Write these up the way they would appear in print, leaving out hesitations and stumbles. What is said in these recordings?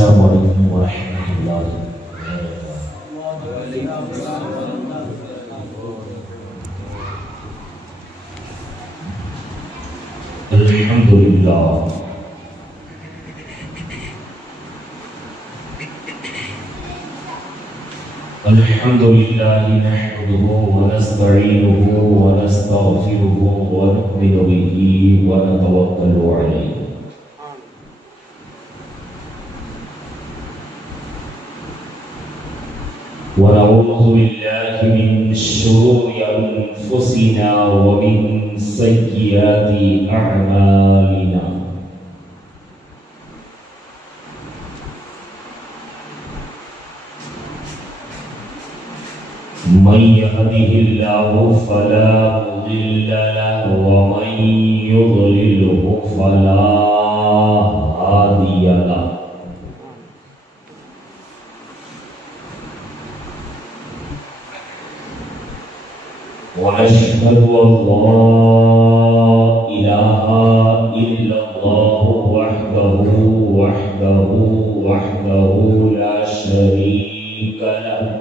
السلام علیکم ورحمۃ اللہ الحمد للہ الحمد للہ نحمده ونستعینه ونستغفره ونؤمن به ونتوکل علیہ ونعوذ باللہ من شرور انفسنا ومن سیئات اعمالنا من يهده الله فلا مضل له ومن يضلله فلا هادي له وأشهد أن لا إله إلا الله وحده لا شريك له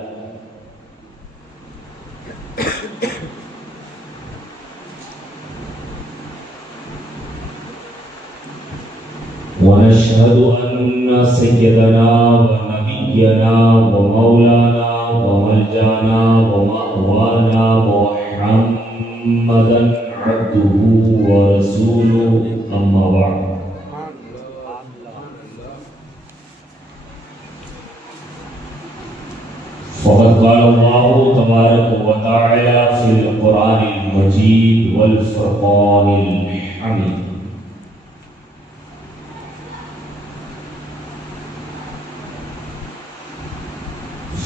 ونشهد أن سيدنا ونبينا ومولانا وملجانا ومأوانا محمدا عبده ورسوله أما بعد فقد قال الله تبارك وتعالى في القرآن المجيد والفرقان الحميد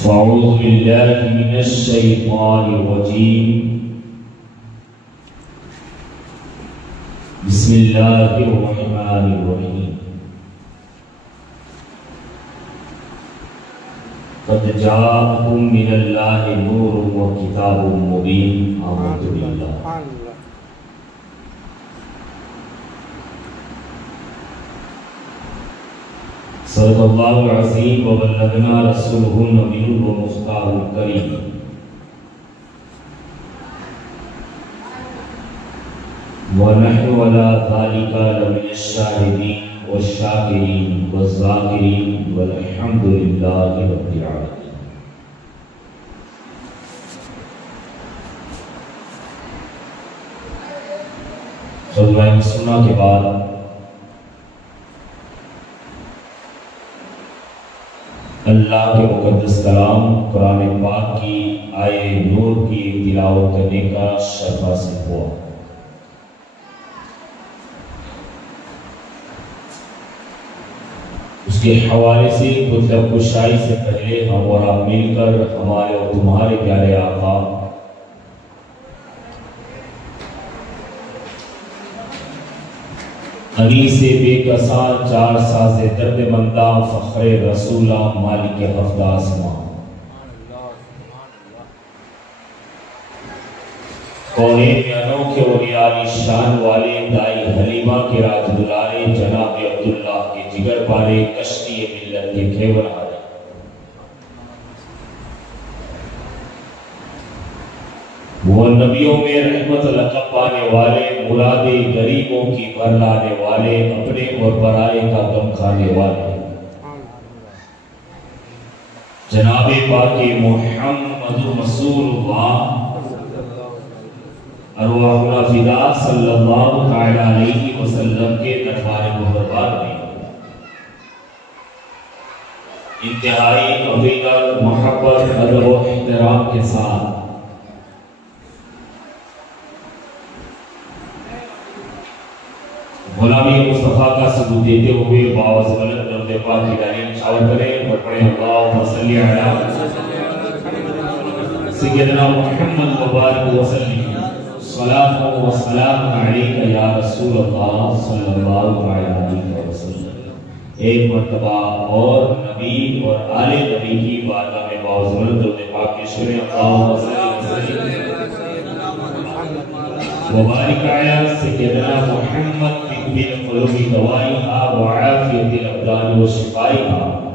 فأعوذ بالله من الشيطان الرجيم بسم الله الرحمن الرحيم قد جاءكم من الله نور وكتاب مبين آمنت بالله صدق اللہ العظیم وبلغنا رسولہ النبی المختار الکریم ونحن على ذلك لمن الشاهدين والشاكرين والذاكرين والحمد لله رب العالمين خطبہ مسلمہ کے بعد اللہ کے مقدس کلام قرآن پاک کی آئے نور کی تلاوت کرنے کا شرف حاصل ہوا۔ اس کے حوالے سے خطبہ کشائی سے پہلے ہم اور آپ مل کر ہمارے اور تمہارے پیارے آقا انیس بے کساں چار ساز درد مندہ فخر رسولہ مالک ہفت آسمان کونین میں انوکھے اور عالی شان والے دائی حلیمہ کے راج دلارے جناب عبداللہ کے جگر پارے کشتی ملت کے کھیور آرے وہ نبیوں میں رحمت لقب پانے والے مراد غریبوں کی بھر لانے والے اپنے اور برائے کا غم کھانے والے جناب پاک محمد رسول اللہ ارواحنا فدا صلی اللہ تعالی علیہ وسلم کے دربار محربان میں انتہائی عقیدت محبت ادب و احترام کے ساتھ غلامی مصطفیٰ کا ثبوت دیتے ہوئے باوز غلط درد پاک کی تعلیم شاور کریں اور پڑھیں اللہم صلی علی سیدنا محمد مبارک وسلم صلاة و سلام علیکہ یا رسول اللہ صلی اللہ علیہ وسلم۔ ایک مرتبہ اور نبی اور آل نبی کی بارگاہ میں باوز غلط درد پاک کے شرع اللہم صلی وسلم وبارک علی سیدنا محمد بالقلوب دوائها وعافية الأبدان وشفائها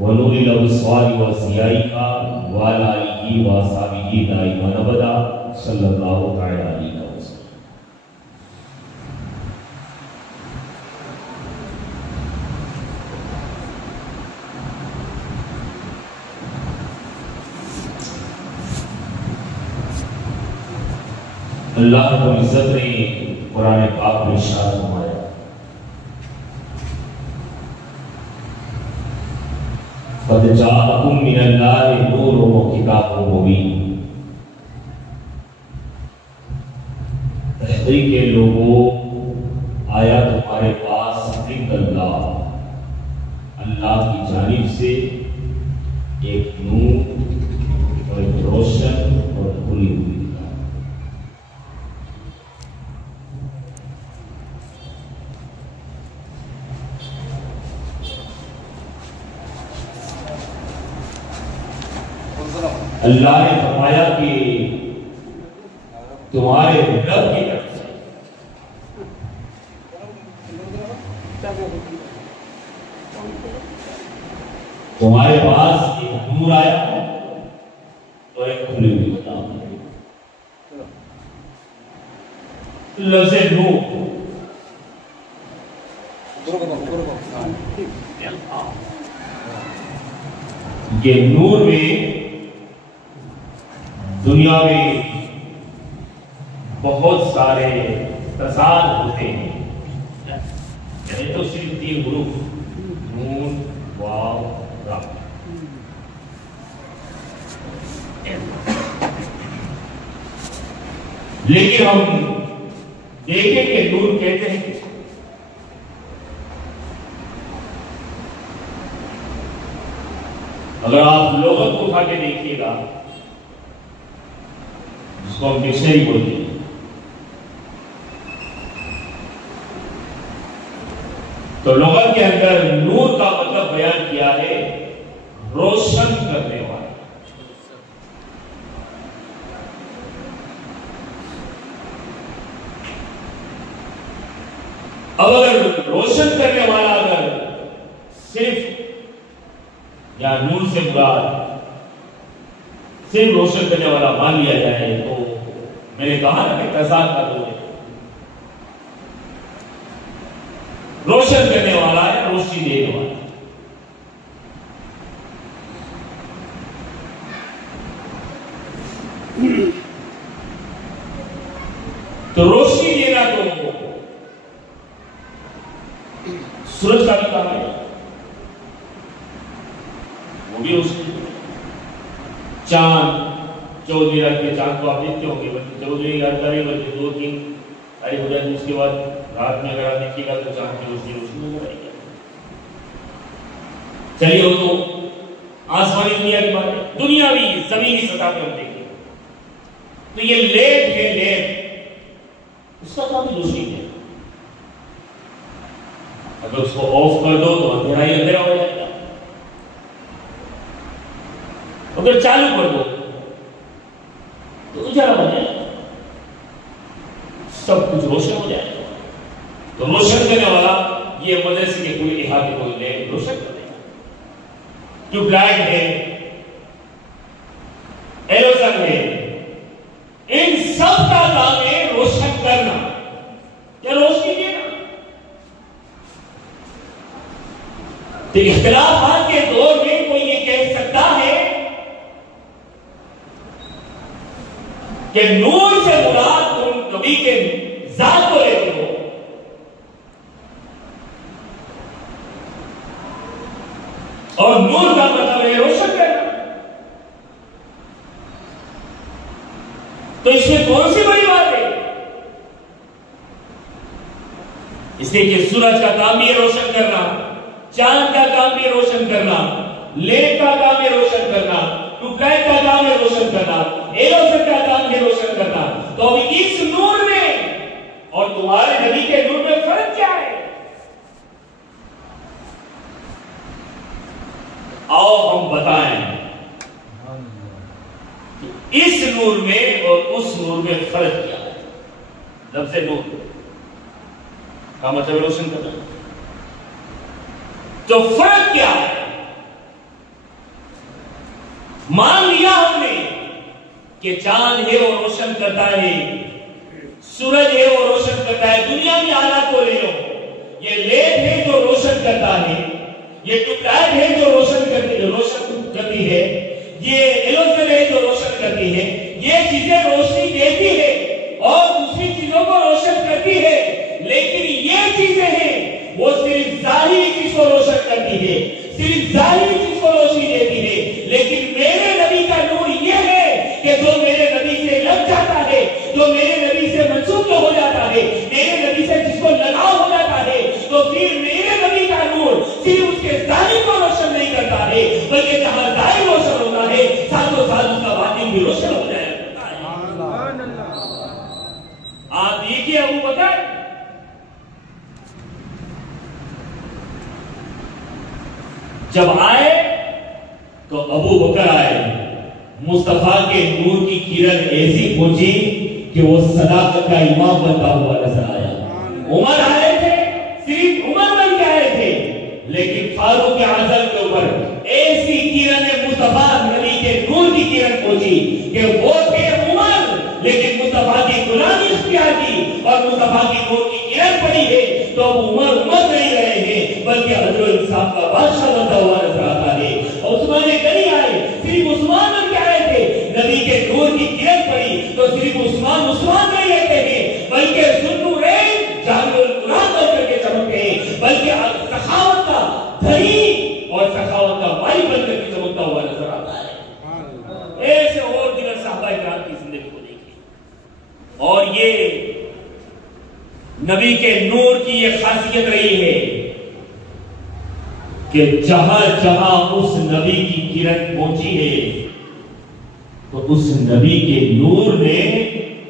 ونور الابصار وضیائها وعلى آله وصحبه دائما ابدا صلی اللہ تعالی علیہ وسلم۔ اللہ رب العزت نے قرآن پاک میں ارشاد فرمایا قد جاءکم من اللہ نور و کتاب مبین، تحقیق کے لوگوں آیا تمہارے پاس من اللہ، اللہ کی جانب سے ایک نور اور ایک روشن اور کھلی ہوئی اللہ نے فرمایا کہ تمہارے رب کی طرف سے تمہارے پاس ایک نور آیا اور ایک کھلی ہوئی کتاب۔ لفظ نور یہ نور میں دنیا میں بہت سارے تضاد ہوتے ہیں، یعنی تو صرف 3 حروف نون واو را، لیکن ہم دیکھیں کہ نور کہتے ہیں کس کو؟ اگر آپ لغت کو اٹھا کے دیکھیے گا جس کو ہم ڈکشنری بولتے ہیں، تو لغت کے اندر نور کا مطلب بیان کیا ہے روشن کرنے والا۔ اب اگر روشن کرنے والا اگر صرف یا نور سے مراد صرف روشن کرنے والا مان لیا جائے تو میں نے کہا نا کہ تضاد کا دور ہے، روشن کرنے والا ہے روشنی دینے والا۔ تو روشنی دینا تو سورج کا بھی کام ہے، وہ بھی روشنی۔ چاند 14 رات کے چاند کو آپ دیکھتے ہوں گے، بلکہ 14 رات کا نہیں بلکہ 2-3 تاریخ ہو جاتی، اس کے بعد رات میں اگر آپ دیکھیے گا تو چاند کی روشنی نظر آئے گی۔ چلیے وہ تو آسمانی دنیا کی بات ہے، دنیاوی زمینی سطح پہ ہم دیکھیں تو یہ لیب ہے، لیب اس کا کام روشنی ہے۔ اگر اس کو آف کر دو تو اندھیرا ہی اندھیرا ہو جائے گا، اگر چالو کر دو تو اجالا ہو جائے گا، سب کچھ روشن ہو جائے گا۔ تو روشن کرنے والا یہ مدرسے کے کوئی احاطے کوئی لے روشن کر دے گا۔ ٹیوب لائٹ ہے، ایلوزن ہے، ان سب کا کام ہے روشن کرنا، کیا روشنی دینا۔ تو اختلافات کے دور میں کوئی یہ کہہ سکتا ہے کہ نور سے مراد تم نبی کے ذات کو لیتے ہو، اور نور کا مطلب ہے روشن کرنا۔ تو اس میں کون سی بڑی بات ہے؟ اس لیے کہ سورج کا کام بھی ہے روشن کرنا، چاند کا کام بھی روشن کرنا، لیب کا کام ہے روشن کرنا، ٹیوب لائٹ کا کام ہے روشن کرنا، ایلوزن کا کام ہے روشن کرنا۔ تو اب اس نور میں اور تمہارے نبی کے نور میں فرق کیا ہے؟ آؤ ہم بتائیں کہ اس نور میں اور اس نور میں فرق کیا ہے۔ لفظ نور کا مطلب روشن کرنا، تو فرق کیا ہے؟ مان لیا ہم نے کہ چاند ہے وہ روشن کرتا ہے، سورج ہے وہ روشن کرتا ہے، دنیا میں حالات کو لے لو، یہ لیٹ ہے جو روشن کرتا ہے، یہ ٹیوب لائٹ ہے جو روشن کرتی ہے، یہ ایلوزن ہے جو روشن کرتی ہے، یہ چیزیں روشنی دیتی ہے اور دوسری چیزوں کو روشن کرتی ہے، لیکن یہ چیزیں ہیں وہ صرف ظاہری چیز کو روشن کرتی ہے، صرف ظاہری چیز کو روشنی دیتی ہے، لیکن میرے نبی کا نور یہ ہے کہ جو میرے نبی سے لگ جاتا ہے، جو میرے نبی سے منسوب ہو جاتا ہے، میرے نبی سے جس کو لگاؤ ہو جاتا ہے، تو پھر میرے نبی کا نور صرف اس کے ظاہر کو روشن نہیں کرتا ہے، بلکہ جہاں ظاہر روشن ہوتا ہے ساتھوں ساتھ اس کا باطن بھی روشن ہو جائے۔ آپ دیکھیے ابو بکر جب آئے تو ابو بکر آئے، مصطفیٰ کے نور کی کرن ایسی پہنچی کہ وہ صداقت کا امام بنتا ہوا نظر آیا۔ عمر آئے تھے، صرف عمر بن کے آئے تھے، لیکن فاروق اعظم کے اوپر ایسی کرن مصطفیٰ نبی کے نور کی کرن پہنچی کہ وہ تھے عمر، لیکن مصطفیٰ کی غلامی اختیار کی اور مصطفیٰ کی نور کی کرن پڑی ہے تو عمر نہیں رہے ہیں، بلکہ عدل و انصاف کا بادشاہ بنتا ہوا نظر آتا ہے۔ عثمان غنی آئے، صرف عثمان بن کے آئے تھے، نبی کے نور کی کرن پڑی تو صرف عثمان نہیں رہتے ہیں، بلکہ ذوالنورین جامع القرآن بن کر کے چمکتے ہیں، بلکہ سخاوت کا دھنی اور سخاوت کا مائی بن کر کے چمکتا ہوا نظر آتا ہے۔ ایسے اور دیگر صحابہ کرام کی زندگی کو دیکھیں، اور یہ نبی کے نور کی یہ خاصیت رہی ہے کہ جہاں جہاں اس نبی کی کرن پہنچی ہے تو اس نبی کے نور نے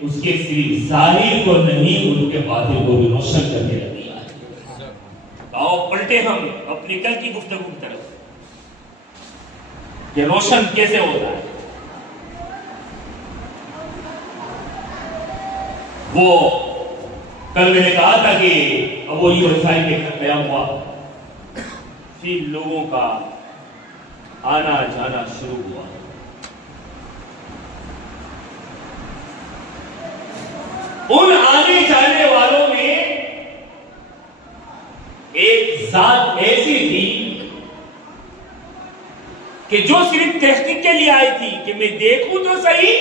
اس کے صرف ظاہر کو نہیں ان کے باطن کو بھی روشن کر کے رکھ دیا ہے۔ آؤ پلٹے ہم اپنی کل کی گفتگو کی طرف کہ روشن کیسے ہوتا ہے۔ وہ کل میں نے کہا تھا کہ ابو ایوب انصاری کے قیام ہوا، پھر لوگوں کا آنا جانا شروع ہوا، ان آنے جانے والوں میں ایک ذات ایسی تھی کہ جو صرف تحقیق کے لیے آئی تھی کہ میں دیکھوں تو صحیح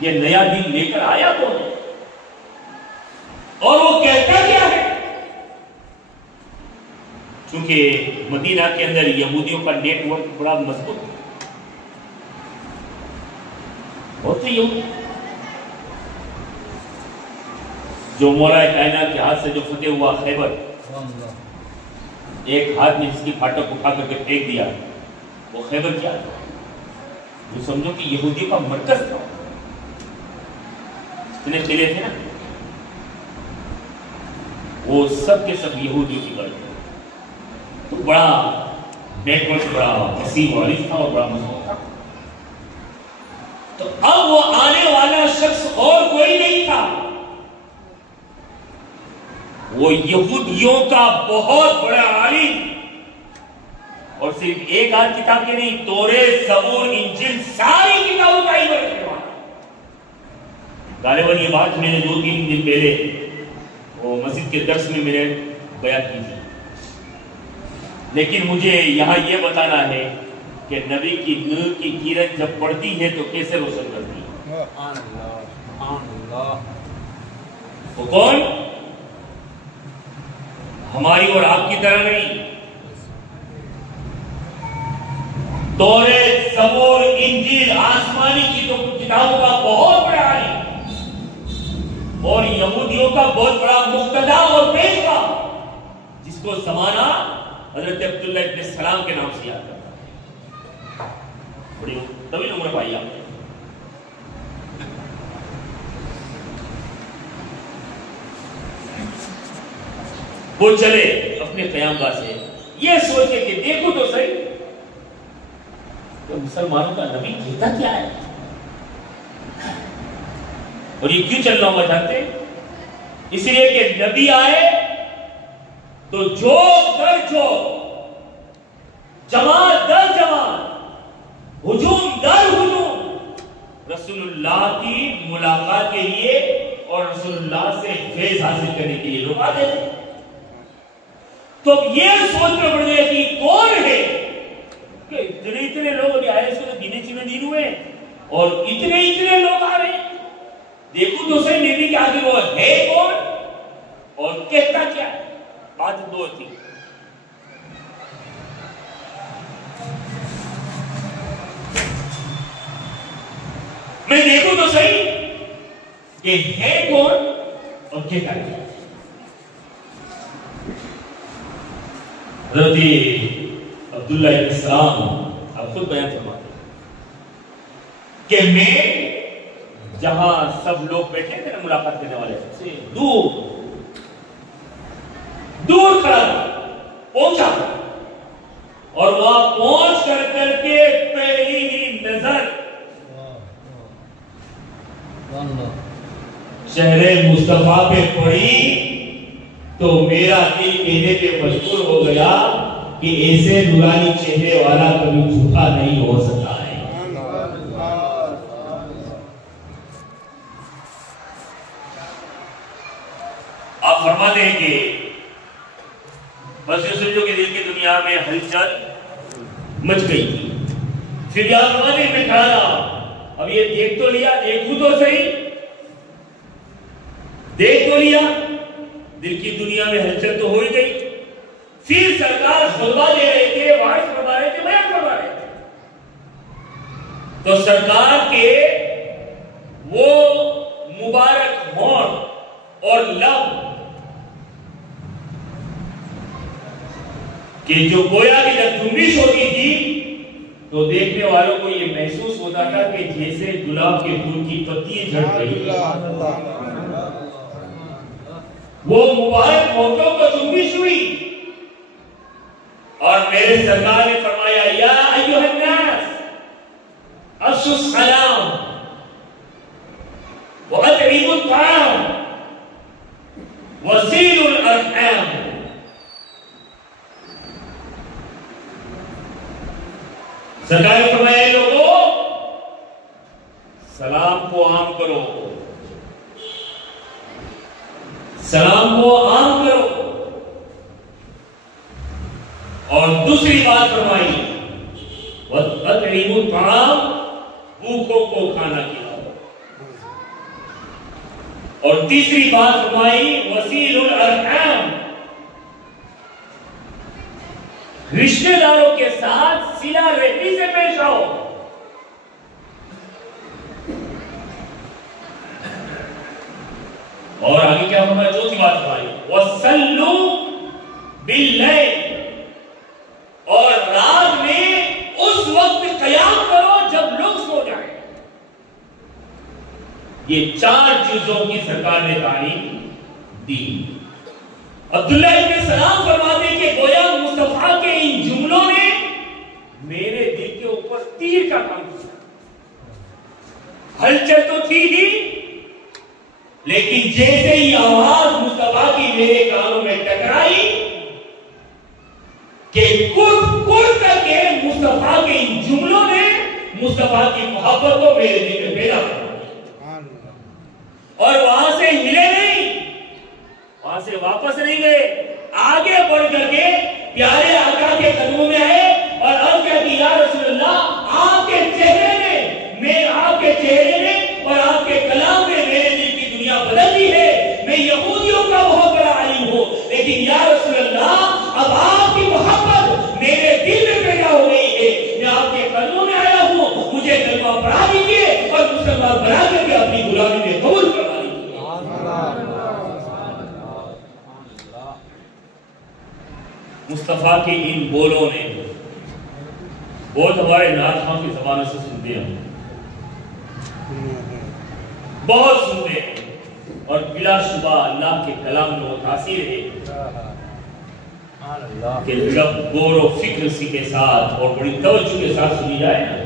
یہ نیا دین لے کر آیا کون ہے اور وہ کہتا کیا ہے۔ چونکہ مدینہ کے اندر یہودیوں کا نیٹ ورک بڑا مضبوط ہے، بہت سے یہودی جو مولا کائنات کے ہاتھ سے جو فتح ہوا خیبر، ایک ہاتھ میں جس کی پھاٹک اٹھا کر کے پھینک دیا، وہ خیبر کیا تھا؟ وہ سمجھو کہ یہودیوں کا مرکز تھا، اتنے قلعے تھے نا، وہ سب کے سب یہودیوں کی غرض تھے، تو بڑا نیٹ ورک بڑا وسیع وعریض تھا اور بڑا مضبوط تھا۔ تو اب وہ آنے والا شخص اور کوئی نہیں تھا، وہ یہودیوں کا بہت بڑا عالم، اور صرف ایک آدھ کتاب کے نہیں، توریت، زبور، انجیل، ساری کتابوں کا علم رکھنے والا۔ غالباً یہ بات میں نے 2-3 دن پہلے وہ مسجد کے درس میں نے بیان کی تھی، لیکن مجھے یہاں یہ بتانا ہے کہ نبی کی نور کی کرن جب پڑتی ہے تو کیسے روشن کرتی ہے۔ وہ کون؟ ہماری اور آپ کی طرح نہیں، توریت، زبور، انجیل، آسمانی کتابوں کا بہت بڑا عالم اور یہودیوں کا بہت بڑا مقتدا اور پیشوا، جس کو زمانہ حضرت عبداللہ ابن سلام کے نام سے یاد کرتا ہے۔ بڑی طویل عمر پائی آپ نے۔ وہ چلے اپنے قیام گاہ سے یہ سوچے کہ دیکھو تو صحیح کہ مسلمانوں کا نبی کہتا کیا ہے اور یہ کیوں چل رہا ہوگا جانتے ہیں؟ اس لیے کہ نبی آئے تو جو در جو، جماعت در جماعت، ہجوم در ہجوم رسول اللہ کی ملاقات کے لیے اور رسول اللہ سے فیض حاصل کرنے کے لیے لوگ آتے تھے. تو یہ سوچ میں پڑ گیا کہ کون ہے کہ اتنے لوگ ابھی آئے، اس کو تو گنے چنے دن ہوئے اور اتنے لوگ آ رہے ہیں. دیکھو تو صحیح نبی کہ آگے وہ ہے کون اور کہتا کیا ہے. بات دو تھی. میں دیکھوں تو صحیح کہ ہے کون اور کہتا کیا ہے. حضرت عبداللہ ابن السلام اب خود بیان فرماتے ہیں کہ میں جہاں سب لوگ بیٹھے تھے نا ملاقات کرنے والے سے دور کھڑا پہنچا اور وہاں پہنچ کر کے پہلی ہی نظر شہر مصطفیٰ پہ پڑی تو میرا دل کہنے پہ مجبور ہو گیا کہ ایسے نورانی چہرے والا کبھی جھوٹا نہیں ہو سکتا ہے. آپ فرماتے ہیں کہ بس یہ سمجھو کہ دل کی دنیا میں ہلچل مچ گئی تھی. پھر یا فرماتے ہیں میں کھڑا رہا. اب یہ دیکھ تو لیا، دیکھوں تو صحیح، دیکھ تو لیا، دل کی دنیا میں ہلچل تو ہو ہی گئی. پھر سرکار خطبہ دے رہے تھے، وعظ فرما رہے تھے، بیان فرما رہے تھے. تو سرکار کے وہ مبارک ہونٹ اور لب کہ جو گویا کی جب جنبش ہوتی تھی تو دیکھنے والوں کو یہ محسوس ہوتا تھا کہ جیسے گلاب کے پھول کی پتیاں جھڑ رہی ہیں. وہ مبارک ہونٹوں کو جنبش ہوئی اور میرے سرکار نے فرمایا یا ایھا الناس افشوا السلام واطعموا الطعام وصلوا الارحام. سرکار نے فرمایا لوگوں سلام کو عام کرو، سلام کو عام کرو. اور دوسری بات فرمائی وَأَطْعِمُوا الطَّعَامَ، بھوکوں کو کھانا کھلاؤ. اور تیسری بات فرمائی وَصِلُوا الْأَرْحَامَ، رشتہ داروں کے ساتھ صلہ رحمی سے پیش آؤ. اور آگے کیا فرمایا؟ چوتھی بات فرمائی وَصَلُّوا بِاللَّيْلِ، اور رات میں اس وقت قیام کرو جب لوگ سو جائیں. یہ 4 چیزوں کی سرکار نے تعلیم دی. عبداللہ ابن السلام فرماتے ہیں کہ گویا مصطفیٰ کے ان جملوں نے میرے دل کے اوپر تیر کا کام کیا. ہلچل تو تھی ہی، لیکن جیسے ہی آواز مصطفیٰ کی میرے کانوں میں ٹکرائی کہ کڑ کر کے مصطفیٰ کے ان جملوں نے مصطفیٰ کی محبت کو میرے دل میں پیدا کر دیا. اور وہاں سے ہلے نہیں، وہاں سے واپس نہیں گئے، آگے بڑھ کر کے پیارے آقا کے قدموں میں آئے اور عرض کیا کہ یا رسول اللہ آپ کے چہرے نے اور آپ کے کلام نے میرے دل کی دنیا بدل دی ہے. میں یہودیوں کا بہت بڑا عالم ہوں، لیکن یا رسول اللہ اب آپ کی محبت میرے دل میں پیدا ہو گئی ہے. میں آپ کے قدموں میں آیا ہوں، مجھے کلمہ پڑھا دیجیے اور مسلمان بنا کر کے اپنی غلامی میں قبول کروا دیجیے. مصطفیٰ کے ان بولوں نے بہت ہمارے ناظمہ کی زبانوں سے سنتے ہیں، بہت سنتے ہیں، اور بلا شبہ اللہ کے کلام میں وہ تاثیر ہے کہ جب غور و فکر سی کے ساتھ اور بڑی توجہ کے ساتھ سنی جائے نا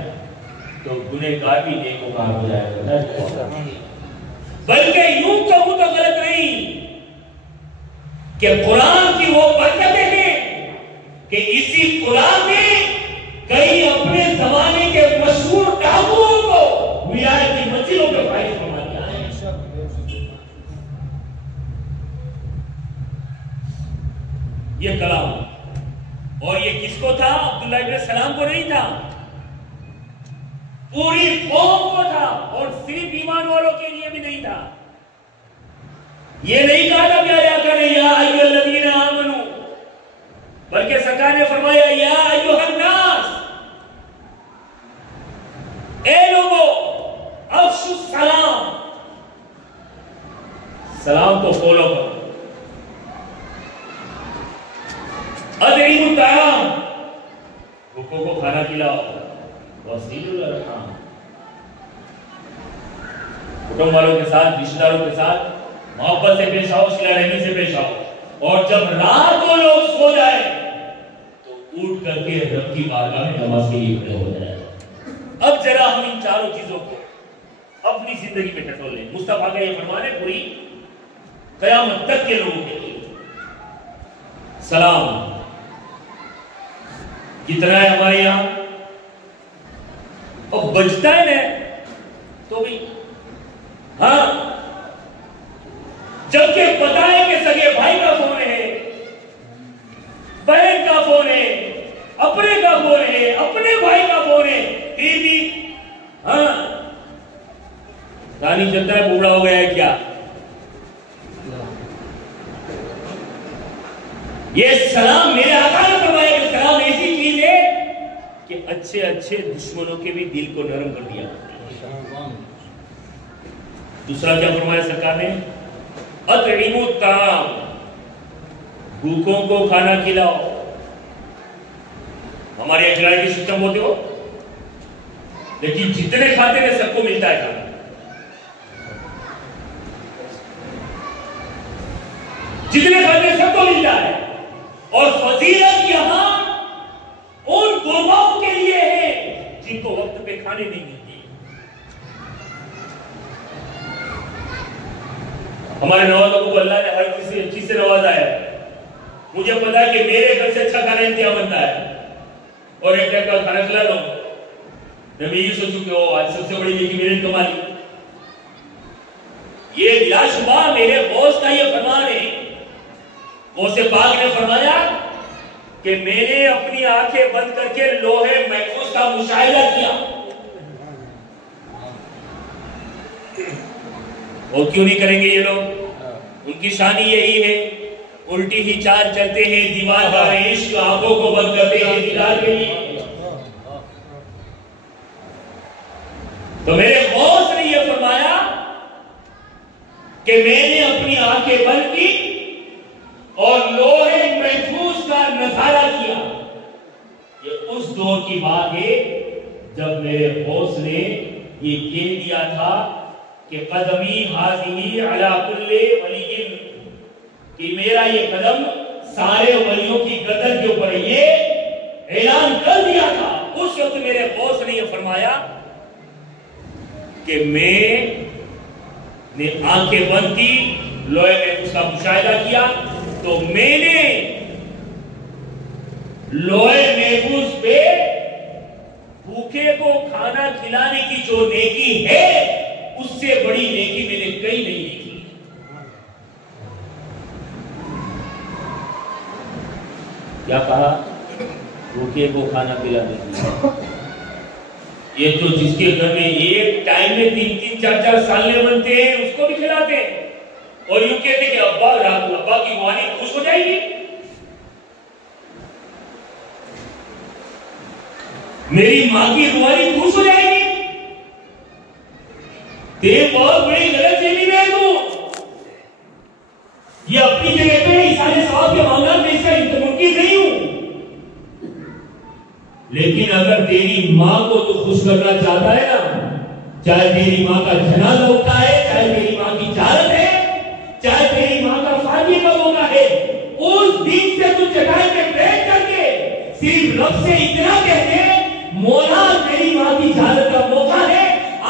تو گنہگار بھی نیکوکار ہو جائے گا. بلکہ یوں کہوں تو غلط نہیں کہ قرآن کی وہ برکتیں ہیں کہ اسی قرآن میں کئی اپنے زمانے کے یہ کلام، اور یہ کس کو تھا؟ عبداللہ ابن سلام کو نہیں تھا، پوری قوم کو تھا، اور صرف ایمان والوں کے لیے بھی نہیں تھا۔ یہ نہیں کہا تھا پیارے آقا نے یا ایھا الذین آمنو، بلکہ سرکار نے فرمایا یا ایھا الناس، اے لوگو افشوا السلام، سلام کو فالو کرو، اطعموا الطعام، بھوکوں کو کھانا کھلاؤ، وصلوا الارحام، کٹنب والوں کے ساتھ، رشتہ داروں کے ساتھ محبت سے پیش آؤ، صلہ رحمی سے پیش آؤ، اور جب رات کو لوگ سو جائے تو اٹھ کر کے رب کی بارگاہ میں نماز کے لیے کھڑے ہو جائے۔ اب ذرا ہم ان چاروں چیزوں کو اپنی زندگی میں ٹٹول لیں۔ مصطفیٰ کا یہ فرمان ہے پوری قیامت تک کے لوگوں کے لیے۔ سلام کتنا ہے ہمارے یہاں؟ اور بجتا ہے نا تو بھی ہاں، جبکہ پتا ہے کہ سگے بھائی کا فون ہے، بہن کا فون ہے، اپنے کا فون ہے، اپنے بھائی کا فون ہے، پھر بھی ہاں نہیں چلتا ہے، بوڑھا ہو گیا ہے کیا؟ یہ سلام میرے آقا نے فرمایا کہ سلام ایسی چیز ہے کہ اچھے اچھے دشمنوں کے بھی دل کو نرم کر دیا۔ دوسرا کیا فرمایا سرکار نے؟ اطعموا الطعام، بھوکوں کو کھانا کھلاؤ۔ ہمارے یہاں کھلانے کی سسٹم ہوتے ہو، لیکن جتنے کھاتے ہیں سب کو ملتا ہے کھانا، جتنے کھاتے ہیں سب کو ملتا ہے، اور فضیلت یہاں ان غرباؤں کے لیے ہے جن کو وقت پہ کھانے نہیں ملتی۔ ہمارے نوازوں کو اللہ نے ہر چیز سے نوازا ہے۔ مجھے پتا ہے کہ میرے گھر سے اچھا کھانا انتہا بنتا ہے، اور ایک ٹائم کا کھانا کھلا لوں، میں یہ سوچوں کہ وہ آج سب سے بڑی نیکی میرے نے کما لی۔ یہ بلا شبہ میرے غوث کا یہ فرمان ہے۔ غوث پاک نے فرمایا کہ میں نے اپنی آنکھیں بند کر کے لوہے محفوظ کا مشاہدہ کیا۔ اور کیوں نہیں کریں گے یہ لوگ؟ ان کی شان یہی ہے، الٹی ہی چال چلتے ہیں، دیوار کا عشق، آنکھوں کو بند کرتے ہیں دیدار کے لیے۔ تو میرے غوث نے یہ فرمایا کہ میں نے اپنی آنکھیں بند کی اور لوہے محفوظ کا نظارہ کیا۔ یہ اس دور کی بات ہے جب میرے غوث نے یہ کہہ دیا تھا کہ قدمی حاضی علی کل ولی، کہ میرا یہ قدم سارے ولیوں کی گردن کے اوپر ہے۔ یہ اعلان کر دیا تھا۔ اس وقت میرے غوث نے یہ فرمایا کہ میں نے آنکھیں بند کی، لوہے محفوظ کا مشاہدہ کیا، تو میں نے لوہے محفوظ پہ بھوکے کو کھانا کھلانے کی جو نیکی ہے، اس سے بڑی نیکی میں نے کئی نہیں دیکھی۔ کیا کہا؟ بھوکے کو کھانا کھلانے کی۔ یہ تو جس کے گھر میں ایک ٹائم میں 3-3 4-4 سالنے بنتے ہیں اس کو بھی کھلاتے ہیں، اور یوں کہتے ہیں کہ ابا کی روحانی خوش ہو جائے گی، میری ماں کی روحانی خوش ہو جائے گی۔ تیرے بہت بڑی غلط فہمی میں ہوں، یہ اپنی جگہ پہ اشارے ثواب کے معاملات میں اس کا منکر نہیں ہوں، لیکن اگر تیری ماں کو تو خوش کرنا چاہتا ہے نا، چاہے تیری ماں کا جنازہ اٹھا ہے، چاہے تیری ماں کی زیارت ہے، چاہے تیری ماں کا فاتحے کا موقع ہے، اس دن سے تو چٹائی پہ بیٹھ کر کے صرف رب سے اتنا کہتے مولا میری ماں کی زیارت کا موقع ہے،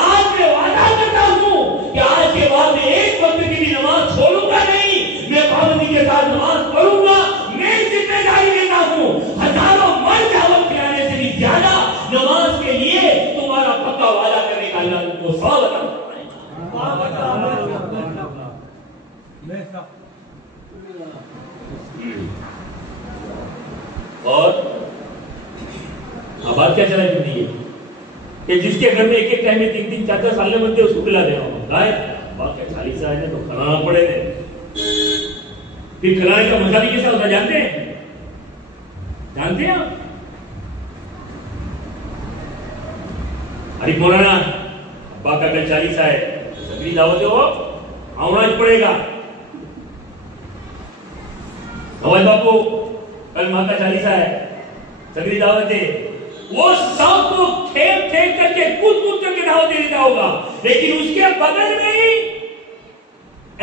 آج میں وعدہ کرتا ہوں کہ آج کے بعد میں ایک وقت کی بھی نماز چھوڑوں گا نہیں، میں پابندی کے ساتھ نماز پڑھوں گا۔ میں ذمہ داری لیتا ہوں، ہزاروں مر چاول کھلانے سے بھی زیادہ نماز کے لیے تمہارا پکا وعدہ کرنے کا اللہ تم کو 100 عطا فرمائے گا۔ اور اب بات کیا چلا کرتی ہے کہ جس کے گھر میں ایک ٹائم میں 3 3 4 4 سال بنتے اس کو کھلا دے رہا ہوں گائے باقی 40 سال ہے تو کھلانا پڑے گا. پھر کھلانے کا مزہ بھی کیسا ہوتا جانتے ہیں آپ؟ ارے مولانا ابا کا کل 40 ہے سگری دعوت ہو آنا پڑے گا. نواز باپو کل ماں کا 40 ہے سگری دعوت ہے. وہ سب کو کھیل کر کے کود کر کے دعوت دے دیتا ہوگا لیکن اس کے بغل میں ہی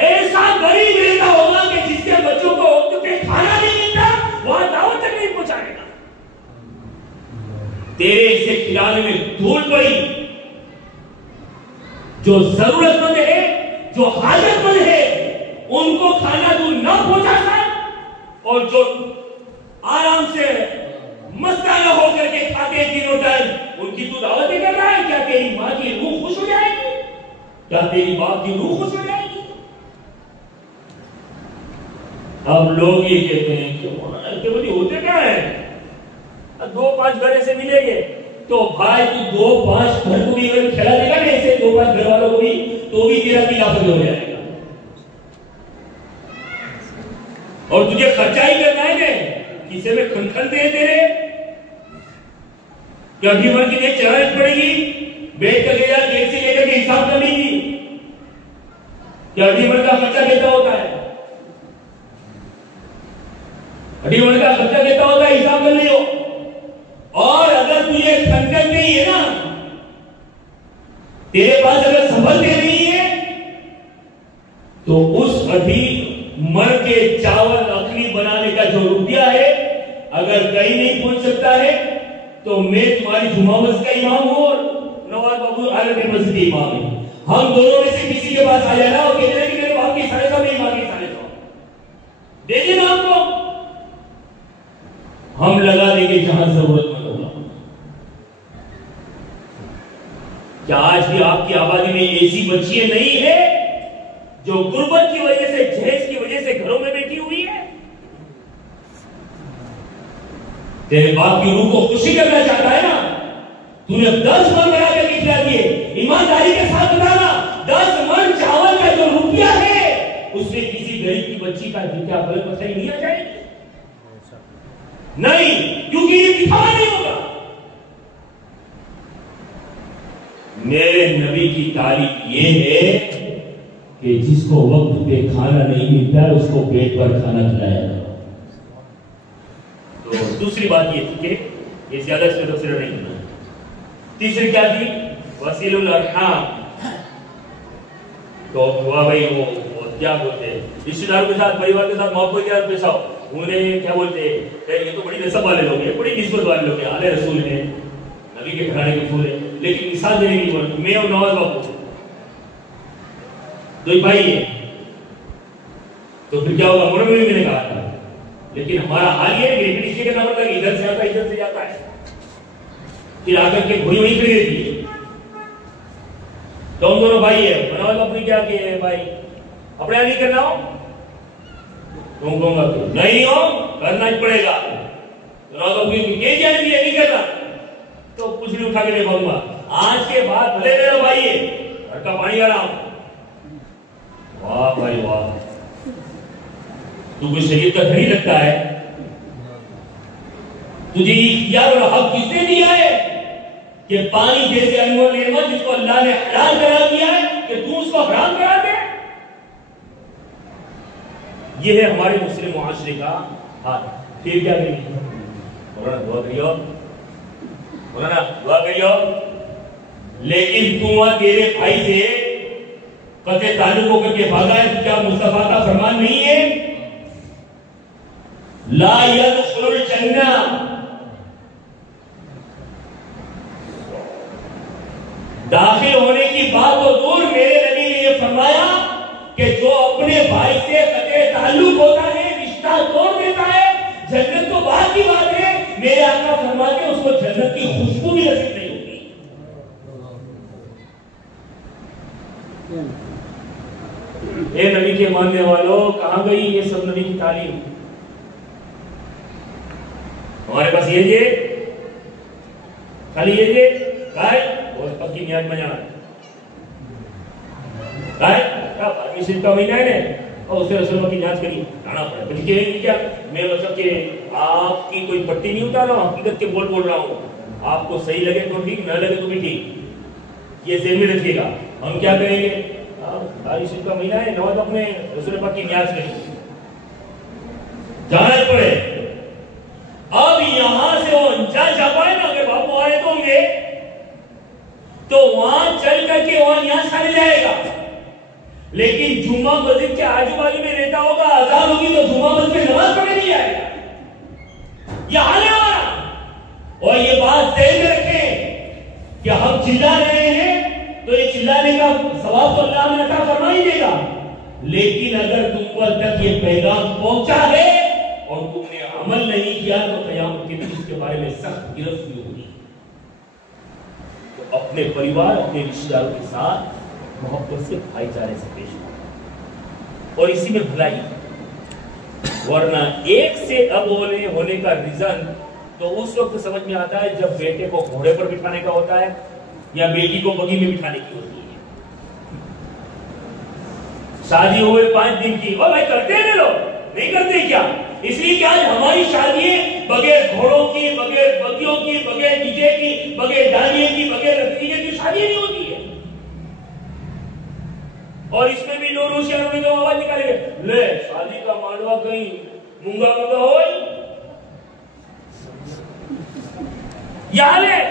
ایسا غریب رہتا ہوگا کہ جس کے بچوں کو وقت پہ کھانا نہیں ملتا وہاں دعوت تک نہیں پہنچائے گا. تیرے اسے کھلانے میں دھول پڑی. جو ضرورت مند ہے جو حاجت مند ہے ان کو کھانا تو نہ پہنچا سک اور جو آرام سے مستانہ ہو کر کے کھاتے ہیں 3 ٹائم ان کی تو دعوت ہی کر رہا ہے. کیا تیری ماں کی روح خوش ہو جائے گی؟ کیا تیری باپ کی روح خوش ہو جائے گی؟ اب لوگ یہ کہتے ہیں کہ بھائی ہوتے کیا ہے 2-5 گھر ایسے ملیں گے تو بھائی تو 2-5 گھر کو بھی اگر کھلا دے گا نا ایسے 2-5 گھر والوں کو بھی تو بھی تیرا خلافت ہو جائے گا. اور تجھے خرچہ ہی کرنا ہے نا کسی میں کھن دے تیرے کہ ابھی مر کی دیکھ چلانی پڑے گی بیٹھ کر گیا گیٹ سے لے کر کے حساب کر لیں گی کہ ابھی مر کا خرچہ کتنا ہوتا ہے ابھی مر کا خرچہ کتنا ہوتا ہے حساب کر لیو. اور اگر تجھے کھنکن نہیں ہے نا تیرے پاس اگر سبل دے نہیں ہے تو اس ابھی مر کے چاول اخنی بنانے کا جو روپیہ ہے اگر کہیں نہیں پہنچ سکتا ہے تو میں تمہاری جمعہ مسجد کا امام ہوں اور نواز بابو عالم مسجد کے امام ہیں. ہم دونوں میں سے کسی کے پاس آ جانا اور کہتے ہیں کہ میرے باپ کی 150 میں امام کی 150 دے دیں نا آپ کو ہم لگا دیں گے جہاں ضرورت مند ہوگا. کیا آج بھی آپ کی آبادی میں ایسی بچیاں نہیں ہے جو غربت کی وجہ سے جہیز کی وجہ سے گھروں میں بیٹھی ہوئی ہے؟ تیرے باپ کی روح کو خوشی کرنا چاہتا ہے نا تو نے 10 من بنا کر کھلا دیے. ایمانداری کے ساتھ بتانا 10 من چاول کا جو روپیہ ہے اس میں کسی غریب کی بچی کا کیا بل پتھر نہیں آ جائے گی؟ نہیں کیونکہ یہ دکھاوا نہیں ہوگا. میرے نبی کی تعریف یہ ہے کہ جس کو وقت پہ کھانا نہیں ملتا ہے اس کو پیٹ پر کھانا کھلایا جائے. تو دوسری بات یہ تھی کہ یہ زیادہ سے تفسیر نہیں کرنا. تیسری کیا تھی؟ وسیل الارحام. تو ہوا بھائی وہ کیا بولتے ہیں رشتے داروں کے ساتھ پریوار کے ساتھ محبت کے ساتھ پیش آؤ. انہیں کیا بولتے ہیں یہ تو بڑی نسب والے لوگ ہیں بڑی نسبت والے لوگ ہیں آل رسول ہیں نبی کے گھرانے کے پھول ہیں لیکن مثال دینے کی بولتے میں اور نواز باپو 2 بھائی ہیں تو پھر کیا ہوگا مرم میں نے کہا تھا لیکن ہمارا حال یہ ہے کہ رشتے کا نام ہوتا ہے ادھر سے آتا ہے ادھر سے جاتا ہے پھر آ کر کے گھوڑی وہیں پہ رہتی ہے. تو ہم دونوں بھائی ہیں نواز باپو نے کیا کہ بھائی اپنے یہاں نہیں کرنا ہو تم کہوں گا نہیں ہو کرنا ہی پڑے گا. نہیں کرنا تو کچھ نہیں اٹھا کے نہیں کہوں گا آج کے بعد بھلے میرا بھائی ہے گھر کا پانی آ رہا ہوں. واہ بھائی واہ تو کوئی شریعت کا گھڑی لگتا ہے. تجھے اختیار اور حق کس نے دیا ہے کہ پانی جیسے انمول نعمت جس کو اللہ نے حلال قرار دیا ہے کہ تو اس کو حرام کرا دے. یہ ہے ہمارے مسلم معاشرے کا حال. پھر کیا کریں گے؟ مولانا دعا کریو مولانا دعا کریو. لیکن تم تیرے بھائی سے قطع تعلق ہو کر کے بھاگا ہے تو کیا مصطفیٰ کا فرمان نہیں ہے لا يدخل الجنہ داخل ہونے کی بات تو دور میرے نبی نے یہ فرمایا کہ جو اپنے بھائی سے قطع تعلق ہوتا ہے رشتہ توڑ دیتا ہے جنت تو بات کی بات ہے میرے آقا فرماتے ہیں اس کو جنت کی خوشبو بھی نصیب نہیں ہوگی. اے نبی کے ماننے والوں کہاں گئی یہ سب نبی کی تعلیم؟ ہمارے پاس یہ خالی یہ بہت پکی نیاز میں جانا شریف کا مہینہ ہے نا، اور اس سے رسول کی جانچ کری آنا پڑے بلکہ یہ کیا میں مطلب کہ آپ کی کوئی پٹی نہیں اتار رہا ہوں، حقیقت کے بول رہا ہوں. آپ کو صحیح لگے تو ٹھیک، نہ لگے تو بھی ٹھیک. یہ ذہن میں رکھیے گا. ہم کیا کریں گے؟ بارش کا مہینہ ہے، نواز اپنے رسول پاک کی نیاز کریں جانا پڑے. اب یہاں سے وہ انجال جا پائے نا کہ باپو آئے تو ہوں گے تو وہاں چل کر کے وہاں نیاز کھانے جائے گا. لیکن جمعہ مسجد کے آجو باجو میں رہتا ہوگا، اذان ہوگی تو جمعہ مسجد میں نماز پڑھنے نہیں جائے گا. یہ حال ہے ہمارا. اور یہ بات ذہن میں رکھیں کہ ہم چلا رہے ہیں تو یہ چلانے کا ثواب تو اللہ ہمیں عطا فرما ہی دے گا. لیکن اگر تم پر تک یہ پیغام پہنچا ہے اور تم نے عمل نہیں کیا تو قیامت کے دن اس کے بارے میں سخت گرفت ہوگی. تو اپنے پریوار، اپنے رشتہ داروں کے ساتھ محبت سے بھائی چارے سے پیش کرو اور اسی میں بھلائی. ورنہ ایک سے اب ہونے کا ریزن تو اس وقت سمجھ میں آتا ہے جب بیٹے کو گھوڑے پر بٹھانے کا ہوتا ہے یا بیٹی کو بگی میں بٹھانے کی ہوتی ہے. شادی ہوئے 5 دن کی، او بھائی کرتے ہیں لوگ نہیں کرتے کیا؟ اس لیے کہ آج ہماری شادییں بغیر گھوڑوں کی، بغیر بگیوں کی، بغیر ڈیجے کی، بغیر ڈانڈیے کی، بغیر نتیجے کی شادی نہیں ہوتی ہے. اور اس میں بھی لوگ روشیانوں نے جو آواز نکالے گئے لے شادی کا مانڈوا کہیں مونگا مونگا ہوئی یاد ہے.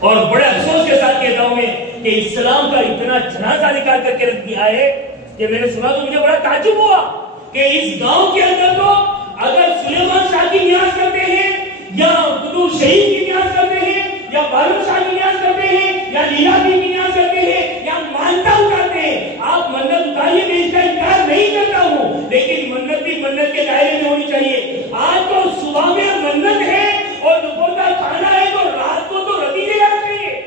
اور بڑے افسوس کے ساتھ کہتا ہوں میں کہ اسلام کا اتنا جنازہ نکال کر کے رکھ دیا ہے کہ میں نے سنا تو مجھے بڑا تعجب ہوا کہ اس گاؤں کے اندر تو اگر سلیمان شاہ کی نیاز کرتے ہیں یا قطب شہید کی نیاز کرتے ہیں یا بالو شاہ کی نیاز کرتے ہیں یا لیلا کی نیاز کرتے ہیں یا مانتا اٹھاتے ہیں. آپ منت اتاریے، میں اس کا انکار نہیں کرتا ہوں، لیکن منت بھی منت کے دائرے میں ہونی چاہیے. آج تو صبح میں منت ہے اور دوپہر کا کھانا ہے تو رات کو تو رتیجے رکھتے ہیں.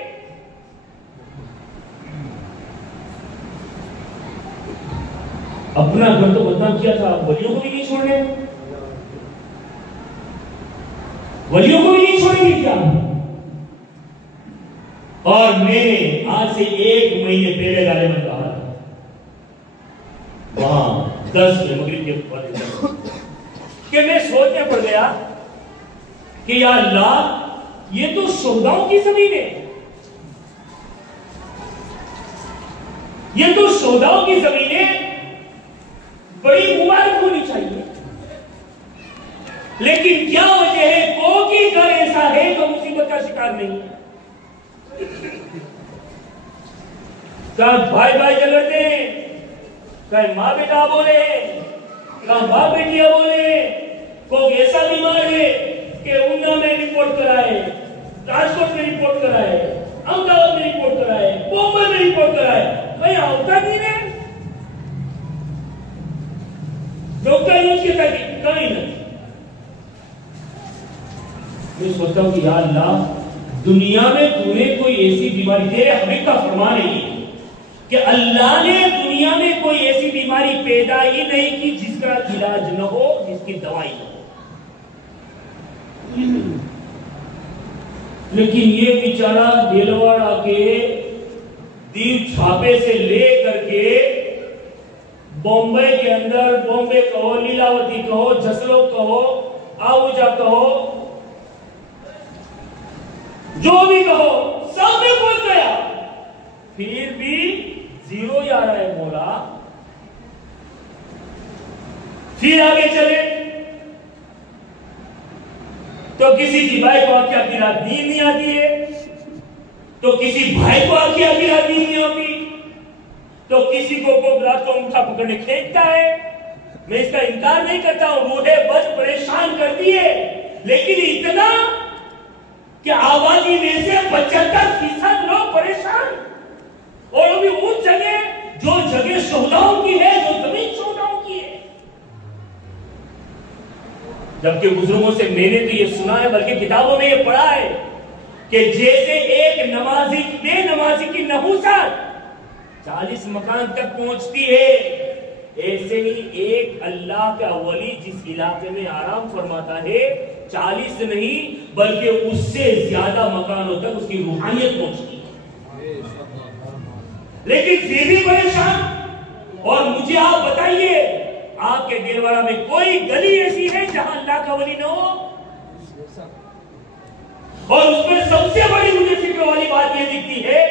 اپنا گھر تو بدنام کیا تھا، ولیوں کو بھی نہیں چھوڑنے، ولیوں کو بھی نہیں چھوڑیں گے کیا؟ اور میں نے آج سے 1 مہینے پہلے گالے میں کہا تھا وہاں 10 مغرب کے بعد کہ میں سوچنے پڑ گیا کہ یا اللہ یہ تو شہداؤں کی زمین ہے، یہ تو شہداؤں کی زمین ہے، بڑی مبارک ہونی چاہیے. لیکن کیا وجہ ہے کوئی گھر ایسا ہے جو مصیبت کا شکار نہیں ہے؟ کہاں بھائی بھائی جل رہتے ہیں، کہیں ماں بیٹا بولے، کہاں باپ بیٹیاں بولے. کوئی ایسا بیمار ہے کہ انا میں رپورٹ کرائے، راجکوٹ میں رپورٹ کرائے، احمدآباد میں رپورٹ کرائے، بمبئی میں رپورٹ کرائے. کہیں ہوتا نہیں ہے ڈاکٹر یوز کے تک کہیں نہیں. میں سوچتا ہوں کہ یا اللہ دنیا میں تو نے کوئی ایسی بیماری، تیرے حبیب کا فرمان ہے کہ اللہ نے دنیا میں کوئی ایسی بیماری پیدا ہی نہیں کی جس کا علاج نہ ہو، جس کی دوائی نہ ہو. لیکن یہ بیچارہ دلوار آ کے دیو چھاپے سے لے کر کے بمبئی کے اندر، بمبئی کہو، لیلاوتی کہو، جسلو کہو، آہوجا کہو، جو بھی کہو سب میں پہنچ گیا، پھر بھی 0 ہی آ رہا ہے. مولا پھر آگے چلے تو کسی کی بھائی کو آخیا کی رات نیند نہیں آتی ہے، تو کسی بھائی کو آخیا کی رات نیند نہیں ہوتی، تو کسی کو رات کو انگوٹھا پکڑنے کھینچتا ہے. میں اس کا انکار نہیں کرتا ہوں، روحے بد پریشان کرتی ہے، لیکن اتنا کہ آبادی میں سے 75% لوگ پریشان، اور وہ بھی اس جگہ جو جگہ شہداؤں کی ہے، جو زمین شہداؤں کی ہے. جبکہ بزرگوں سے میں نے تو یہ سنا ہے، بلکہ کتابوں میں یہ پڑھا ہے کہ جیسے ایک نمازی بے نمازی کی نحوست 40 مکان تک پہنچتی ہے، ایسے ہی ایک اللہ کا ولی جس علاقے میں آرام فرماتا ہے 40 نہیں بلکہ اس سے زیادہ مکانوں تک اس کی روحانیت پہنچتی ہے، لیکن پھر بھی پریشان۔ اور مجھے آپ بتائیے آپ کے دیلواڑہ میں کوئی گلی ایسی ہے جہاں اللہ کا ولی نہ ہو؟ اور اس میں سب سے بڑی مجھے فکر والی بات یہ دکھتی ہے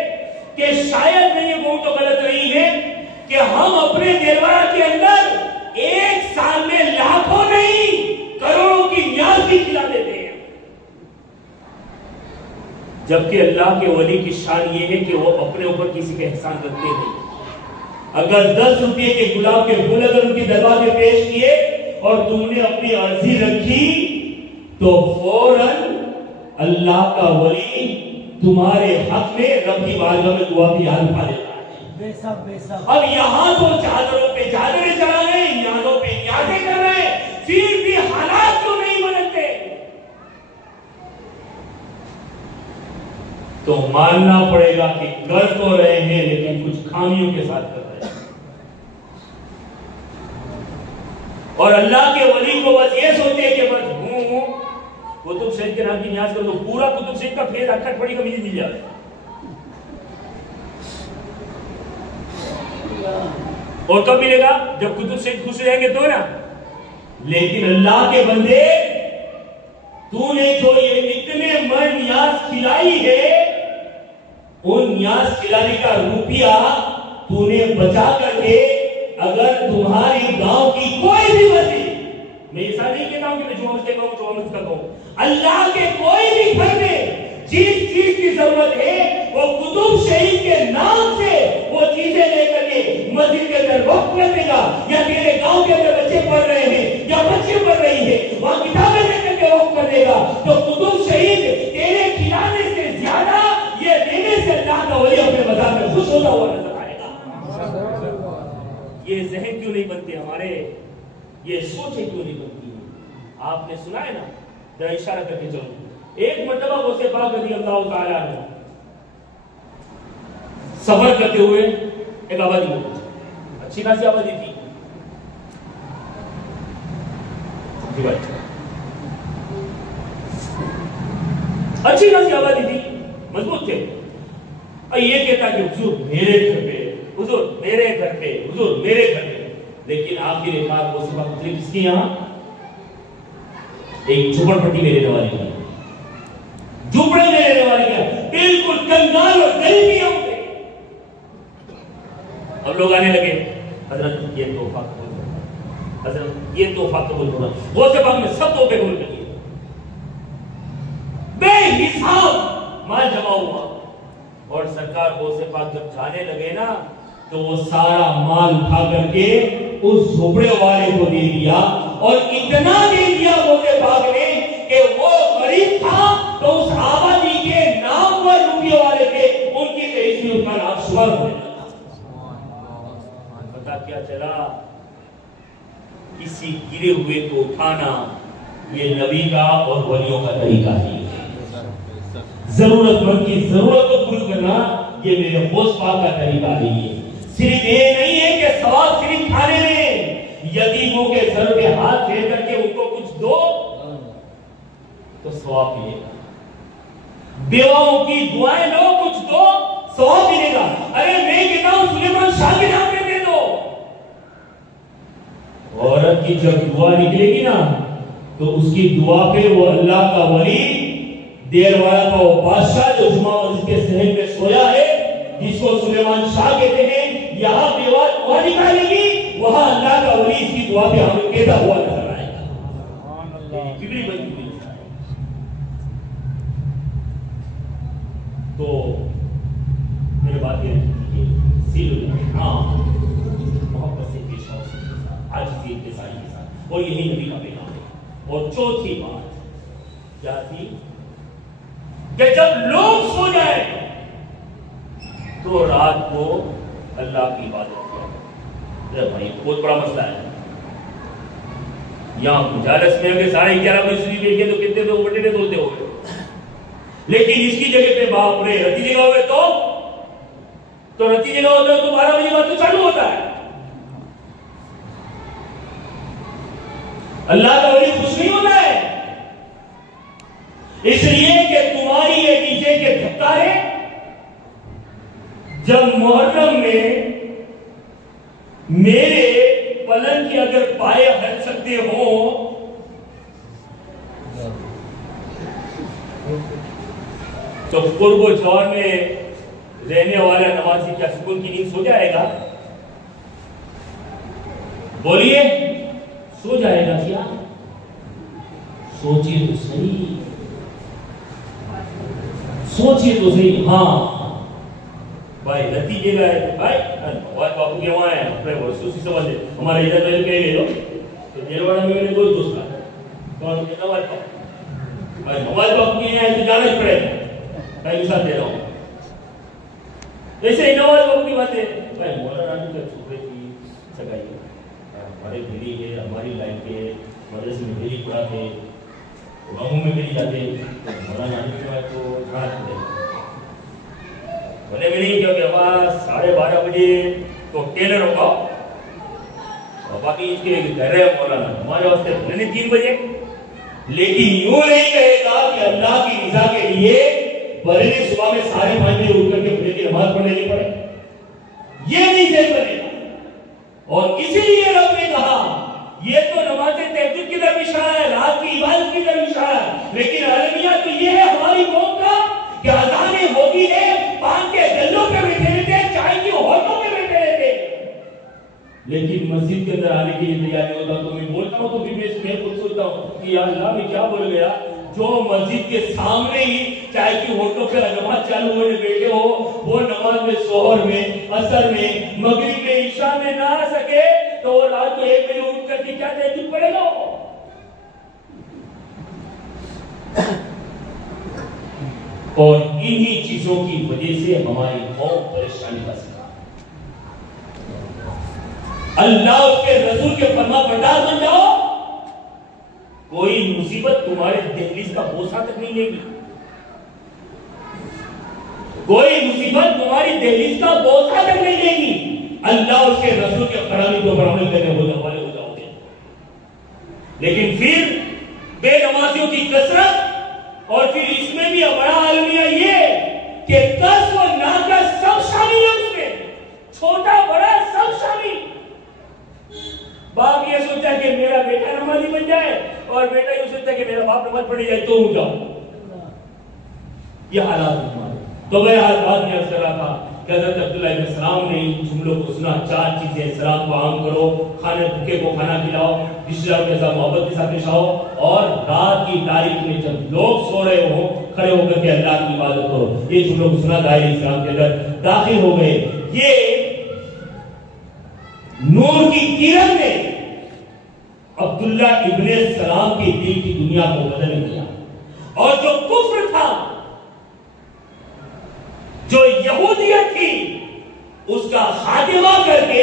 کہ شاید میں یہ بہت تو غلط رہی ہے کہ ہم اپنے دیلواڑہ کے اندر ایک سال میں لاکھوں نہیں کروڑوں کی نیاز بھی کھلا دیتے ہیں، جبکہ اللہ کے ولی کی شان یہ ہے کہ وہ اپنے اوپر کسی کا احسان رکھتے نہیں۔ اگر 10 روپے کے گلاب کے پھول اگر ان کے دربار میں پیش کیے اور تم نے اپنی عرضی رکھی تو فوراً اللہ کا ولی تمہارے حق میں رب کی بارگاہ میں دعا کی یاد اٹھا دیتا ہے۔ اب یہاں تو چادروں پہ چادریں چڑھا رہے ہیں، نیازوں پہ نیازیں کر رہے ہیں، پھر بھی حالات کیوں نہیں بدلتے؟ تو ماننا پڑے گا کہ کر تو رہے ہیں لیکن کچھ خامیوں کے ساتھ کر رہے ہیں۔ اور اللہ کے ولی کو بس یہ سوچتے ہیں کہ بس ہوں کتب شریف کے نام کی نیاز کر دو، پورا کتب شریف کا فیض اکھٹ پڑی کا مجھے مل جائے۔ اور کب ملے گا؟ جب کتب شریف خوش رہیں گے تو نا۔ لیکن اللہ کے بندے تو نے جو یہ اتنے من نیاز کھلائی ہے، ان نیاز کھلانے کا روپیہ تو نے بچا کر کے اگر تمہاری گاؤں کی کوئی بھی مسجد، میں ایسا نہیں کہتا ہوں کہ میں جو مسجد کہوں جو مسجد کا کہوں، اللہ کے کوئی بھی گھر میں جس چیز کی ضرورت ہے وہ کتب شریف کے نام سے وہ چیزیں لے کر کے مسجد کے اندر وقف کر دے گا، یا تیرے گاؤں کے اندر بچے پڑھ رہے ہیں یا بچے پڑھ رہی ہیں وہاں کتابیں لے کر کے وقف کر دے گا، تو کتب شریف تیرے کھلانے سے زیادہ یہ دینے سے اللہ کا ولی اپنے مزار میں خوش ہوتا ہوا نظر آئے گا۔ یہ ذہن کیوں نہیں بنتے ہمارے، یہ سوچیں کیوں نہیں بنتی ہے؟ آپ نے سنا ہے نا، ذرا اشارہ کر کے چلو۔ ایک مرتبہ غوث پاک رضی اللہ تعالی عنہ سفر کرتے ہوئے ایک آبادی میں پہنچے، اچھی خاصی آبادی تھی، اچھی خاصی آبادی تھی، مضبوط تھے۔ اور یہ کہتا کہ حضور میرے گھر پہ، حضور میرے گھر پہ، حضور میرے گھر پہ، لیکن آخر کار غوث پاک کس کی یہاں ایک جھوپڑ پٹی میں رہنے والی ہے، جھوپڑے میں رہنے والی ہے، بالکل کنگال اور غریبی ہوں گے۔ اب لوگ آنے لگے، حضرت یہ تحفہ قبول کرنا، حضرت یہ تحفہ قبول کرنا۔ غوث پاک نے سب تحفے قبول کر لیے، بے حساب مال جمع ہوا، اور سرکار غوث پاک جب جانے لگے نا تو وہ سارا مال اٹھا کر کے اس جھوپڑے والے کو دے دیا، اور اتنا دے دیا غوث پاک نے کہ وہ غریب تھا تو اس آبادی کے نام پر روپیے والے تھے، ان کی فہرست میں ان کا نام شمار ہونے لگا۔ پتا کیا چلا؟ کسی گرے ہوئے کو اٹھانا یہ نبی کا اور ولیوں کا طریقہ ہی ہے۔ ضرورت مند کی ضرورت کو پوری کرنا یہ میرے غوث پاک کا طریقہ نہیں ہے۔ صرف یہ نہیں ہے کہ ثواب صرف کھانے میں، یتیموں کے سر پہ ہاتھ پھیر کر کے ان کو کچھ دو تو ثواب ملے گا، بیواؤں کی دعائیں لو کچھ دو ثواب ملے گا۔ ارے میں کہتا ہوں سلیمان شاہ کے نام پہ دے دو۔ عورت کی جب دعا نکلے گی نا تو اس کی دعا پہ وہ اللہ کا ولی دیر والا کا وہ بادشاہ جو جمعہ مسجد کے صحن میں سویا ہے، جس کو سلیمان شاہ کہتے ہیں، یہاں بیوہ دعا نکالے گی، وہاں اللہ کا ولی اس کی دعا پہ ہمیں کہتا ہوا نظر آئے گا۔ کبری بنی ہوئی ہے۔ تو میرے بات یہ ہے سیل محبت سے پیش آؤ، عاجزی انتظاری کے ساتھ، اور یہی نبی کا پیغام ہے۔ اور چوتھی بات کیا تھی کہ جب لوگ سو جائیں تو رات کو اللہ کی عبادت کیا۔ بھائی بہت بڑا مسئلہ ہے یہاں مجالس میں، اگر 11:30 بجے سنی دیکھیں تو کتنے لوگ بٹے دولتے ہو گئے، لیکن اس کی جگہ پہ باپ رے رتی جگہ ہوئے تو رتی جگہ ہوتا ہے تو 12 بجے بعد تو چالو ہوتا ہے، اللہ کا ولی خوش نہیں ہوتا ہے، اس لیے کہ تمہاری یہ نیچے کے دھکارے جب محرم میں میرے پلنگ کے اگر پائے ہٹ سکتے ہو تو قرب و جوار میں رہنے والا نمازی کیا سکون کی نیند سو جائے گا؟ بولیے، سو جائے گا کیا؟ سوچیے تو صحیح، سوچیے تو صحیح۔ ہاں بھائی نتیجے کا ہے بھائی باپو کے وہاں ہے اپنے خصوصی سمجھ لے ہمارے ادھر میں کہیں لے لو تو جیلواڑا میں میرے کوئی دوست ہے کون نواز باپو بھائی نواز باپو کے یہاں تو جانا ہی پڑے گا بھائی مثال دے رہا ہوں ایسے ہی نواز باپو کی بات ہے بھائی مولانا رانی کا چھوٹے کی سگائی ہمارے بھیری ہے ہماری لائن کے مدرسے میں بھیری پڑھاتے گاؤں میں بھیری جاتے مولانا رانی کی بات تو جانا پڑے گا بنے بھی نہیں کیونکہ وہاں 12:30 بجے تو ٹیلر ہوگا اور باقی اس کے گھر ہے مولانا ہمارے واسطے بنے 3 بجے لیکن یوں نہیں کہے گا کہ اللہ کی رضا کے لیے بریلی صبح میں 5:30 بجے اٹھ کر کے فجر کی نماز پڑھنے نہیں پڑے، یہ نہیں صحیح بنے گا۔ اور اسی لیے رب نے کہا یہ تو نماز تہجد کی طرف اشارہ ہے، رات کی عبادت کی طرف اشارہ ہے، لیکن المیہ تو یہ ہے ہماری قوم کا کہ اذانیں ہوتی ہے پان کے گلوں پہ بیٹھے رہتے، چائے کی ہوٹلوں پہ بیٹھے رہتے، لیکن مسجد کے اندر آنے کی یہ تیاری ہوتا۔ تو میں بولتا ہوں تو پھر میں خود سوچتا ہوں کہ یا اللہ میں کیا بول گیا، جو مسجد کے سامنے ہی چائے کی ہوٹلوں پہ نماز چالو ہونے بیٹھے ہو وہ نماز میں ظہر میں عصر میں مغرب میں عشاء میں نہ آ سکے تو وہ رات کو 1 بجے اٹھ کر کے کیا تہجد پڑھے گا؟ اور انہی چیزوں کی وجہ سے ہماری قوم پریشانی کا شکار۔ اللہ اس کے رسول کے فرما بردار بن جاؤ، کوئی مصیبت تمہارے دہلیز کا بوسہ تک نہیں لے گی، کوئی مصیبت تمہاری دہلیز کا بوسہ تک نہیں لے گی، اللہ اس کے رسول کے فرامین کو پر عمل کرنے والے ہو جاؤ گے۔ لیکن پھر بے نمازیوں کی کثرت اور پھر اس میں بھی بڑا المیہ یہ کہ کس و ناکس سب شامل ہے، اس میں چھوٹا بڑا سب شامل۔ باپ یہ سوچتا ہے کہ میرا بیٹا نمازی بن جائے اور بیٹا یہ سوچتا ہے کہ میرا باپ نماز پڑھی جائے تو ہو جاؤ، یہ حالات ہمارے۔ تو میں ہر بات میں عرض کر رہا تھا کہ حضرت عبداللہ ابن سلام نے ان جملوں کو سنا، 4 چیزیں سلام کو عام کرو، کھانے بھوکے کو کھانا کھلاؤ، رشتہ داروں کے ساتھ محبت کے ساتھ پیش آؤ، اور رات کی تاریخ میں جب لوگ سو رہے ہوں کھڑے ہو کر کے اللہ کی عبادت کرو۔ یہ جملوں کو سنا، دائرہ اسلام کے اندر داخل ہو گئے۔ یہ نور کی کرن نے عبداللہ ابن سلام کے دل کی دنیا کو بدل دیا، اور جو کفر تھا، جو یہودیت تھی، اس کا خاتمہ کر کے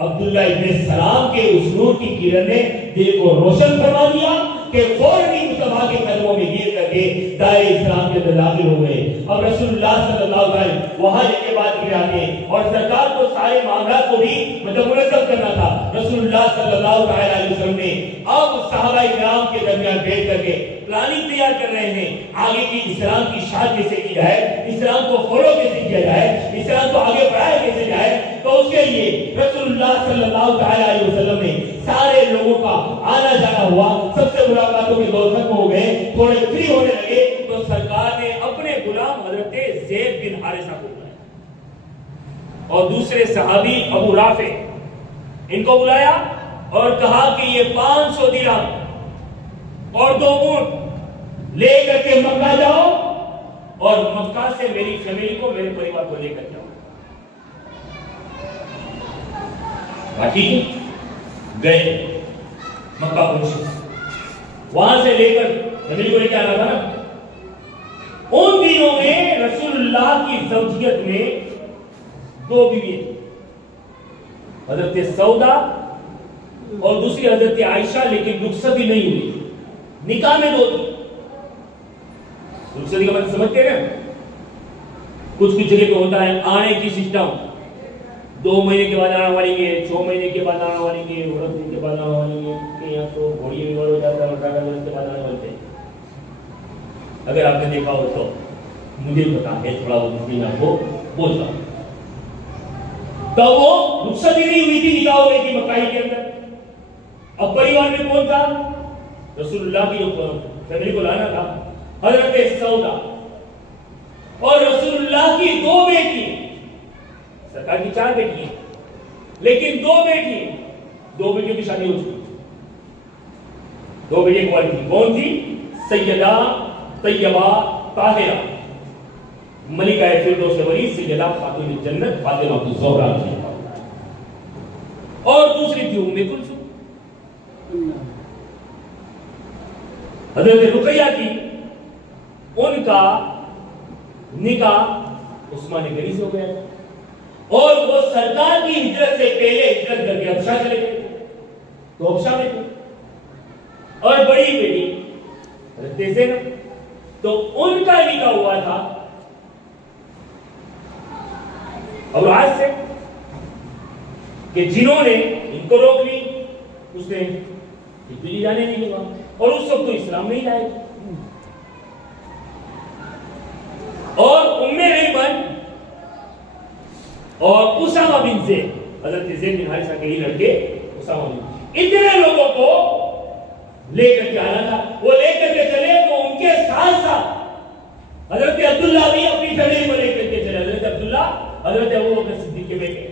عبداللہ ابن سلام کے اس نور کی کرن نے دل کو روشن فرما دیا کہ فوراً مصطفیٰ کے قدموں میں گر کر کے دائرہ اسلام کے اندر داخل ہو گئے۔ اب رسول اللہ صلی اللہ علیہ وسلم وہاں یہ کے بعد گر آتے اور سرکار کو سارے معاملات کو بھی منظم کرنا تھا۔ رسول اللہ صلی اللہ علیہ وسلم نے اب صحابہ کرام کے درمیان بیٹھ کر کے پلاننگ تیار کر رہے ہیں، آگے کی اسلام کی شاعت کیسے کی جائے، اسلام کو فالو کیسے کیا جائے، اسلام کو آگے بڑھایا کیسے جائے۔ تو اس کے لیے رسول اللہ صلی اللہ علیہ وسلم نے سارے لوگوں کا آنا جانا ہوا، سب سے ملاقاتوں کے دور ختم ہو گئے، تھوڑے فری ہونے لگے تو سرکار نے اپنے غلام حضرت زید بن حارثہ کو بلایا اور دوسرے صحابی ابو رافع ان کو بلایا اور کہا کہ یہ 500 درہم اور 2 اونٹ لے کر کے مکہ جاؤ اور مکہ سے میری فیملی کو، میرے پریوار کو لے کر جاؤ۔ ٹھیک گئے مکہ پہنچے، وہاں سے لے کر فیملی کو لے کے آنا تھا نا۔ ان دنوں میں رسول اللہ کی زوجیت میں 2 بیوی، حضرت سودا اور دوسری حضرت عائشہ، لیکن رخصتی نہیں ہوئی، نکاح میں 2 تھی۔ رخصتی کا مطلب سمجھتے ہیں؟ کچھ جگہ پہ ہوتا ہے آنے کی سسٹم، 2 مہینے کے بعد آنا والیں گے, 6 مہینے کے بعد آنا والیں گے, 10 دن کے بعد آنا والیں گے, کہ یہاں تو گھوڑی بھی ہو جاتا ہے, 18 دن کے بعد آنے والے. اگر آپ نے دیکھا ہو تو مجھے پتا ہے, تھوڑا بہت بھی آپ کو بولتا ہوں. تو وہ رخصت ہی نہیں ہوئی تھی, نکاح ہو گئی تھی مکہ کے اندر. اب پریوار میں کون تھا؟ رسول اللہ کی جو فیملی کو لانا تھا, حضرت سودا اور رسول اللہ کی 2 بیٹی. سرکار کی 4 بیٹی ہیں, لیکن 2 بیٹی, 2 بیٹیوں کی شادی ہو چکی. 2 بیٹی ایک والد تھی, کون تھی؟ سیدہ طیبہ طاہرہ ملکہ فردوس ولی سیدہ خاتون جنت فاطمہ الزہرا کی, اور دوسری تھی ام کلثوم. حضرت رقیہ تھی, ان کا نکاح عثمان غنی سے ہو گیا اور وہ سرکار کی ہجرت سے پہلے ہجرت کر کے حبشہ چلے گئے تو حبشہ میں تھے. اور بڑی بیٹی حضرت زینب, تو ان کا نکاح ہوا تھا اور آج سے کہ جنہوں نے ان کو روک لی, اس نے دلی جانے نہیں دیا, اور اس وقت تو اسلام نہیں لائے. اور ام ایمن اور اسامہ بن زید, حضرت زید بن حارثہ کے ہی لڑکے اسامہ بن, اتنے لوگوں کو لے کر کے آنا تھا. وہ لے کر کے چلے تو ان کے ساتھ ساتھ حضرت عبداللہ بھی اپنی فیملی کو لے کر کے چلے. حضرت عبداللہ حضرت ابوبکر صدیق کے بیٹے,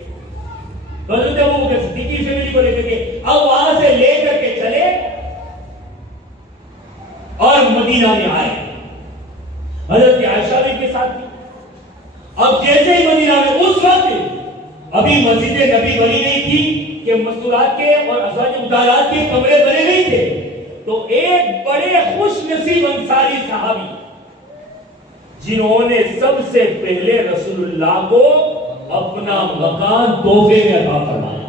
حضرت ابوبکر صدیق کی فیملی کو لے کر کے اب وہاں سے لے کر کے چلے اور مدینہ میں آئے. حضرت عائشہ بھی کے ساتھ تھی. اب جیسے ہی مدینہ میں, اس وقت ابھی مسجد نبی بنی نہیں تھی کہ مستورات کے اور ازواج مطہرات کے کمرے بنے نہیں تھے, تو ایک بڑے خوش نصیب انصاری صحابی جنہوں نے سب سے پہلے رسول اللہ کو اپنا مکان تحفے میں عطا فرمایا,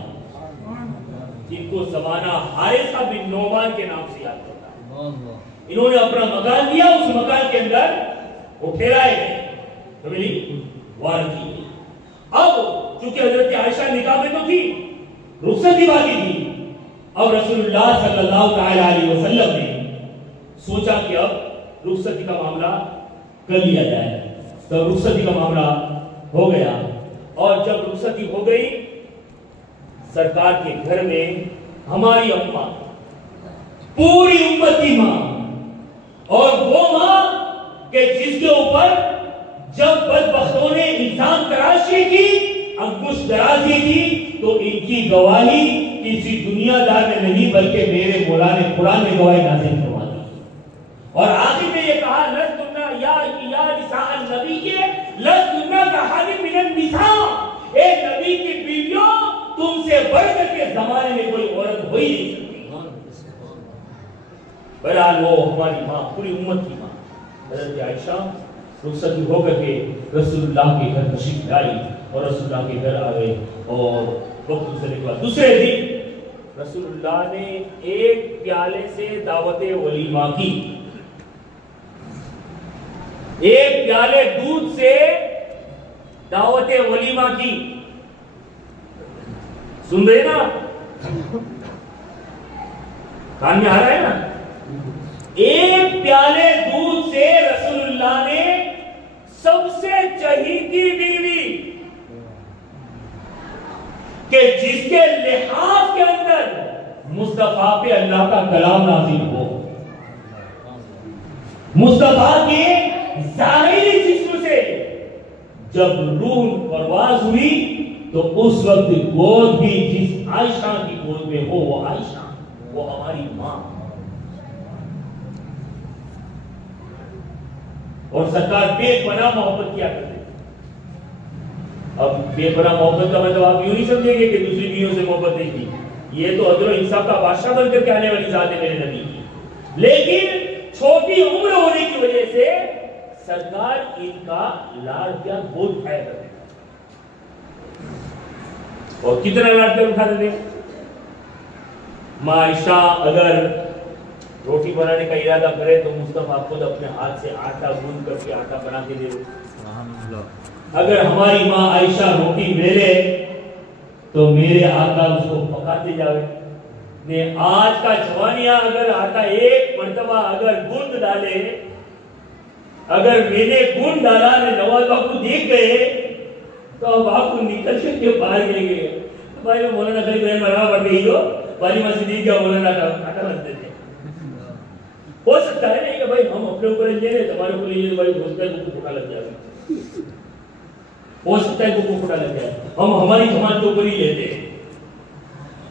جن کو زمانہ حارثہ بن نعمان کے نام سے یاد کرتا ہے, انہوں نے اپنا مکان دیا. اس مکان کے اندر وہ ٹھہرائے گئے, فیملی وارثی. اب چونکہ حضرت عائشہ نکاح میں تو تھی, رخصت کی باقی تھی. اب رسول اللہ صلی اللہ تعالی علیہ وسلم نے سوچا کہ اب رخصتی کا معاملہ کر لیا جائے. تو رخصتی کا معاملہ ہو گیا, اور جب رخصتی ہو گئی, سرکار کے گھر میں ہماری اماں, پوری امت کی ماں, اور وہ ماں کہ جس کے اوپر جب بدبختوں نے الزام تراشی کی, انگشت درازی کی, تو ان کی گواہی کسی دنیا دار نے نہیں بلکہ میرے مولا نے قرآن میں گواہی نازل کروا دی. اور آخر میں یہ کہا, لستنا یا نساء النبی کے لستنا کحد من النساء, اے نبی کی بیویوں تم سے بڑھ کر کے زمانے میں کوئی عورت ہو ہی نہیں سکتی. بہرحال وہ ہماری ماں, پوری امت کی ماں حضرت عائشہ رخصتی ہو کر کے رسول اللہ کے گھر تشریف لائی, اور رسول اللہ کے گھر آ گئے. اور وقت گزرنے کے بعد دوسرے دن رسول اللہ نے ایک پیالے سے دعوت ولیمہ کی, ایک پیالے دودھ سے دعوت ولیمہ کی. سن رہے نا, کان میں آ رہا ہے نا. ایک پیالے دودھ سے رسول اللہ نے سب سے چہیتی بیوی کہ جس کے لحاظ کے اندر مصطفیٰ پہ اللہ کا کلام نازل ہو, مصطفیٰ کے ظاہری جسم سے جب روح پرواز ہوئی تو اس وقت گود بھی جس عائشہ کی گود میں ہو, وہ عائشہ, وہ ہماری ماں. اور سرکار بے پناہ محبت کیا کرتے. اب بے پناہ محبت کا مطلب آپ یوں نہیں سمجھیں گے کہ دوسری بیویوں سے محبت نہیں کی. یہ تو عدل و انصاف کا بادشاہ بن کر کے آنے والی ذات ہے میرے نبی کی, لیکن چھوٹی عمر ہونے کی وجہ سے سرکار ان کا لاڑ کیا بوجھ اٹھایا کرتے تھے. اور کتنا لاڑ کیا اٹھاتے تھے. ماں عائشہ اگر روٹی بنانے کا ارادہ کرے تو مصطفیٰ خود اپنے ہاتھ سے آٹا گوندھ کر کے آٹا بنا کے دے. اگر ہماری ماں عائشہ روٹی بیلے تو میرے آقا اس کو پکاتے جاوے نے آج کا جوانیاں اگر آقا ایک مرتبہ اگر گند ڈالے، اگر میں نے گند ڈالا نے نواز باپو دیکھ گئے تو اب آپ کو نکل کے باہر گئے گئے بھائی وہ مولانا خلیل رحمہ اللہ پڑھتے ہی جو والی مسجد کا مولانا کاٹا بنتے تھے. ہو سکتا ہے نہیں کہ بھائی ہم اپنے اوپر لے لیں تمہارے اوپر لے بھائی ہو سکتا ہے کو پھوٹا لگ جائے، ہو سکتا ہے کو پھوٹا لگ جائے، ہم ہماری جماعت کے اوپر ہی لیتے ہیں.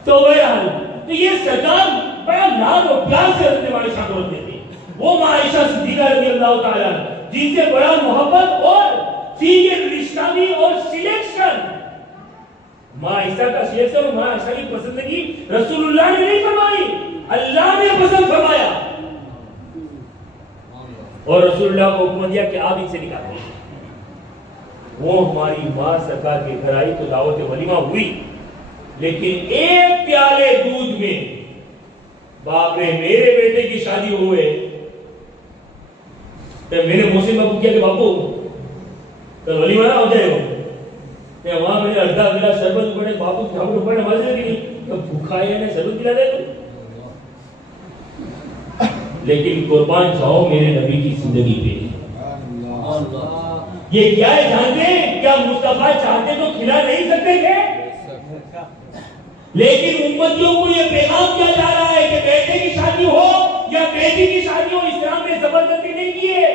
تو بہرحال تو یہ سرکار بڑا نام و پیار سے حضرت عائشہ کو رکھتے تھے. وہ ماں عائشہ صدیقہ رضی اللہ تعالیٰ جن سے بڑا محبت اور فی رشتہ بھی اور سلیکشن، ماں عائشہ کا سلیکشن اور ماں عائشہ کی پسندگی رسول اللہ نے نہیں فرمائی، اللہ نے پسند فرمایا اور رسول اللہ کو حکم دیا کہ آپ ان سے نکاح کریں. وہ ہماری ماں سرکار کے گھر آئی تو دعوت ولیمہ ہوئی، لیکن ایک پیالے دودھ میں باپ نے میرے بیٹے کی شادی ہوئے تو میں نے محسن باپو کیا کہ باپو تو ولیمہ نہ ہو جائے ہو کہ وہاں میں نے اڈا گلا شربت پڑے باپو ہم کو پڑھنے نماز نہیں تو بھوکا ہے نے شربت پلا دے تو. لیکن قربان جاؤ میرے نبی کی زندگی پہ. یہ کیا ہے جانتے ہیں؟ کیا مصطفیٰ چاہتے تو کھلا نہیں سکتے تھے؟ لیکن امتیوں کو یہ پیغام کیا جا رہا ہے کہ بیٹے کی شادی ہو یا بیٹی کی شادی ہو، اسلام نے زبردستی نہیں کی ہے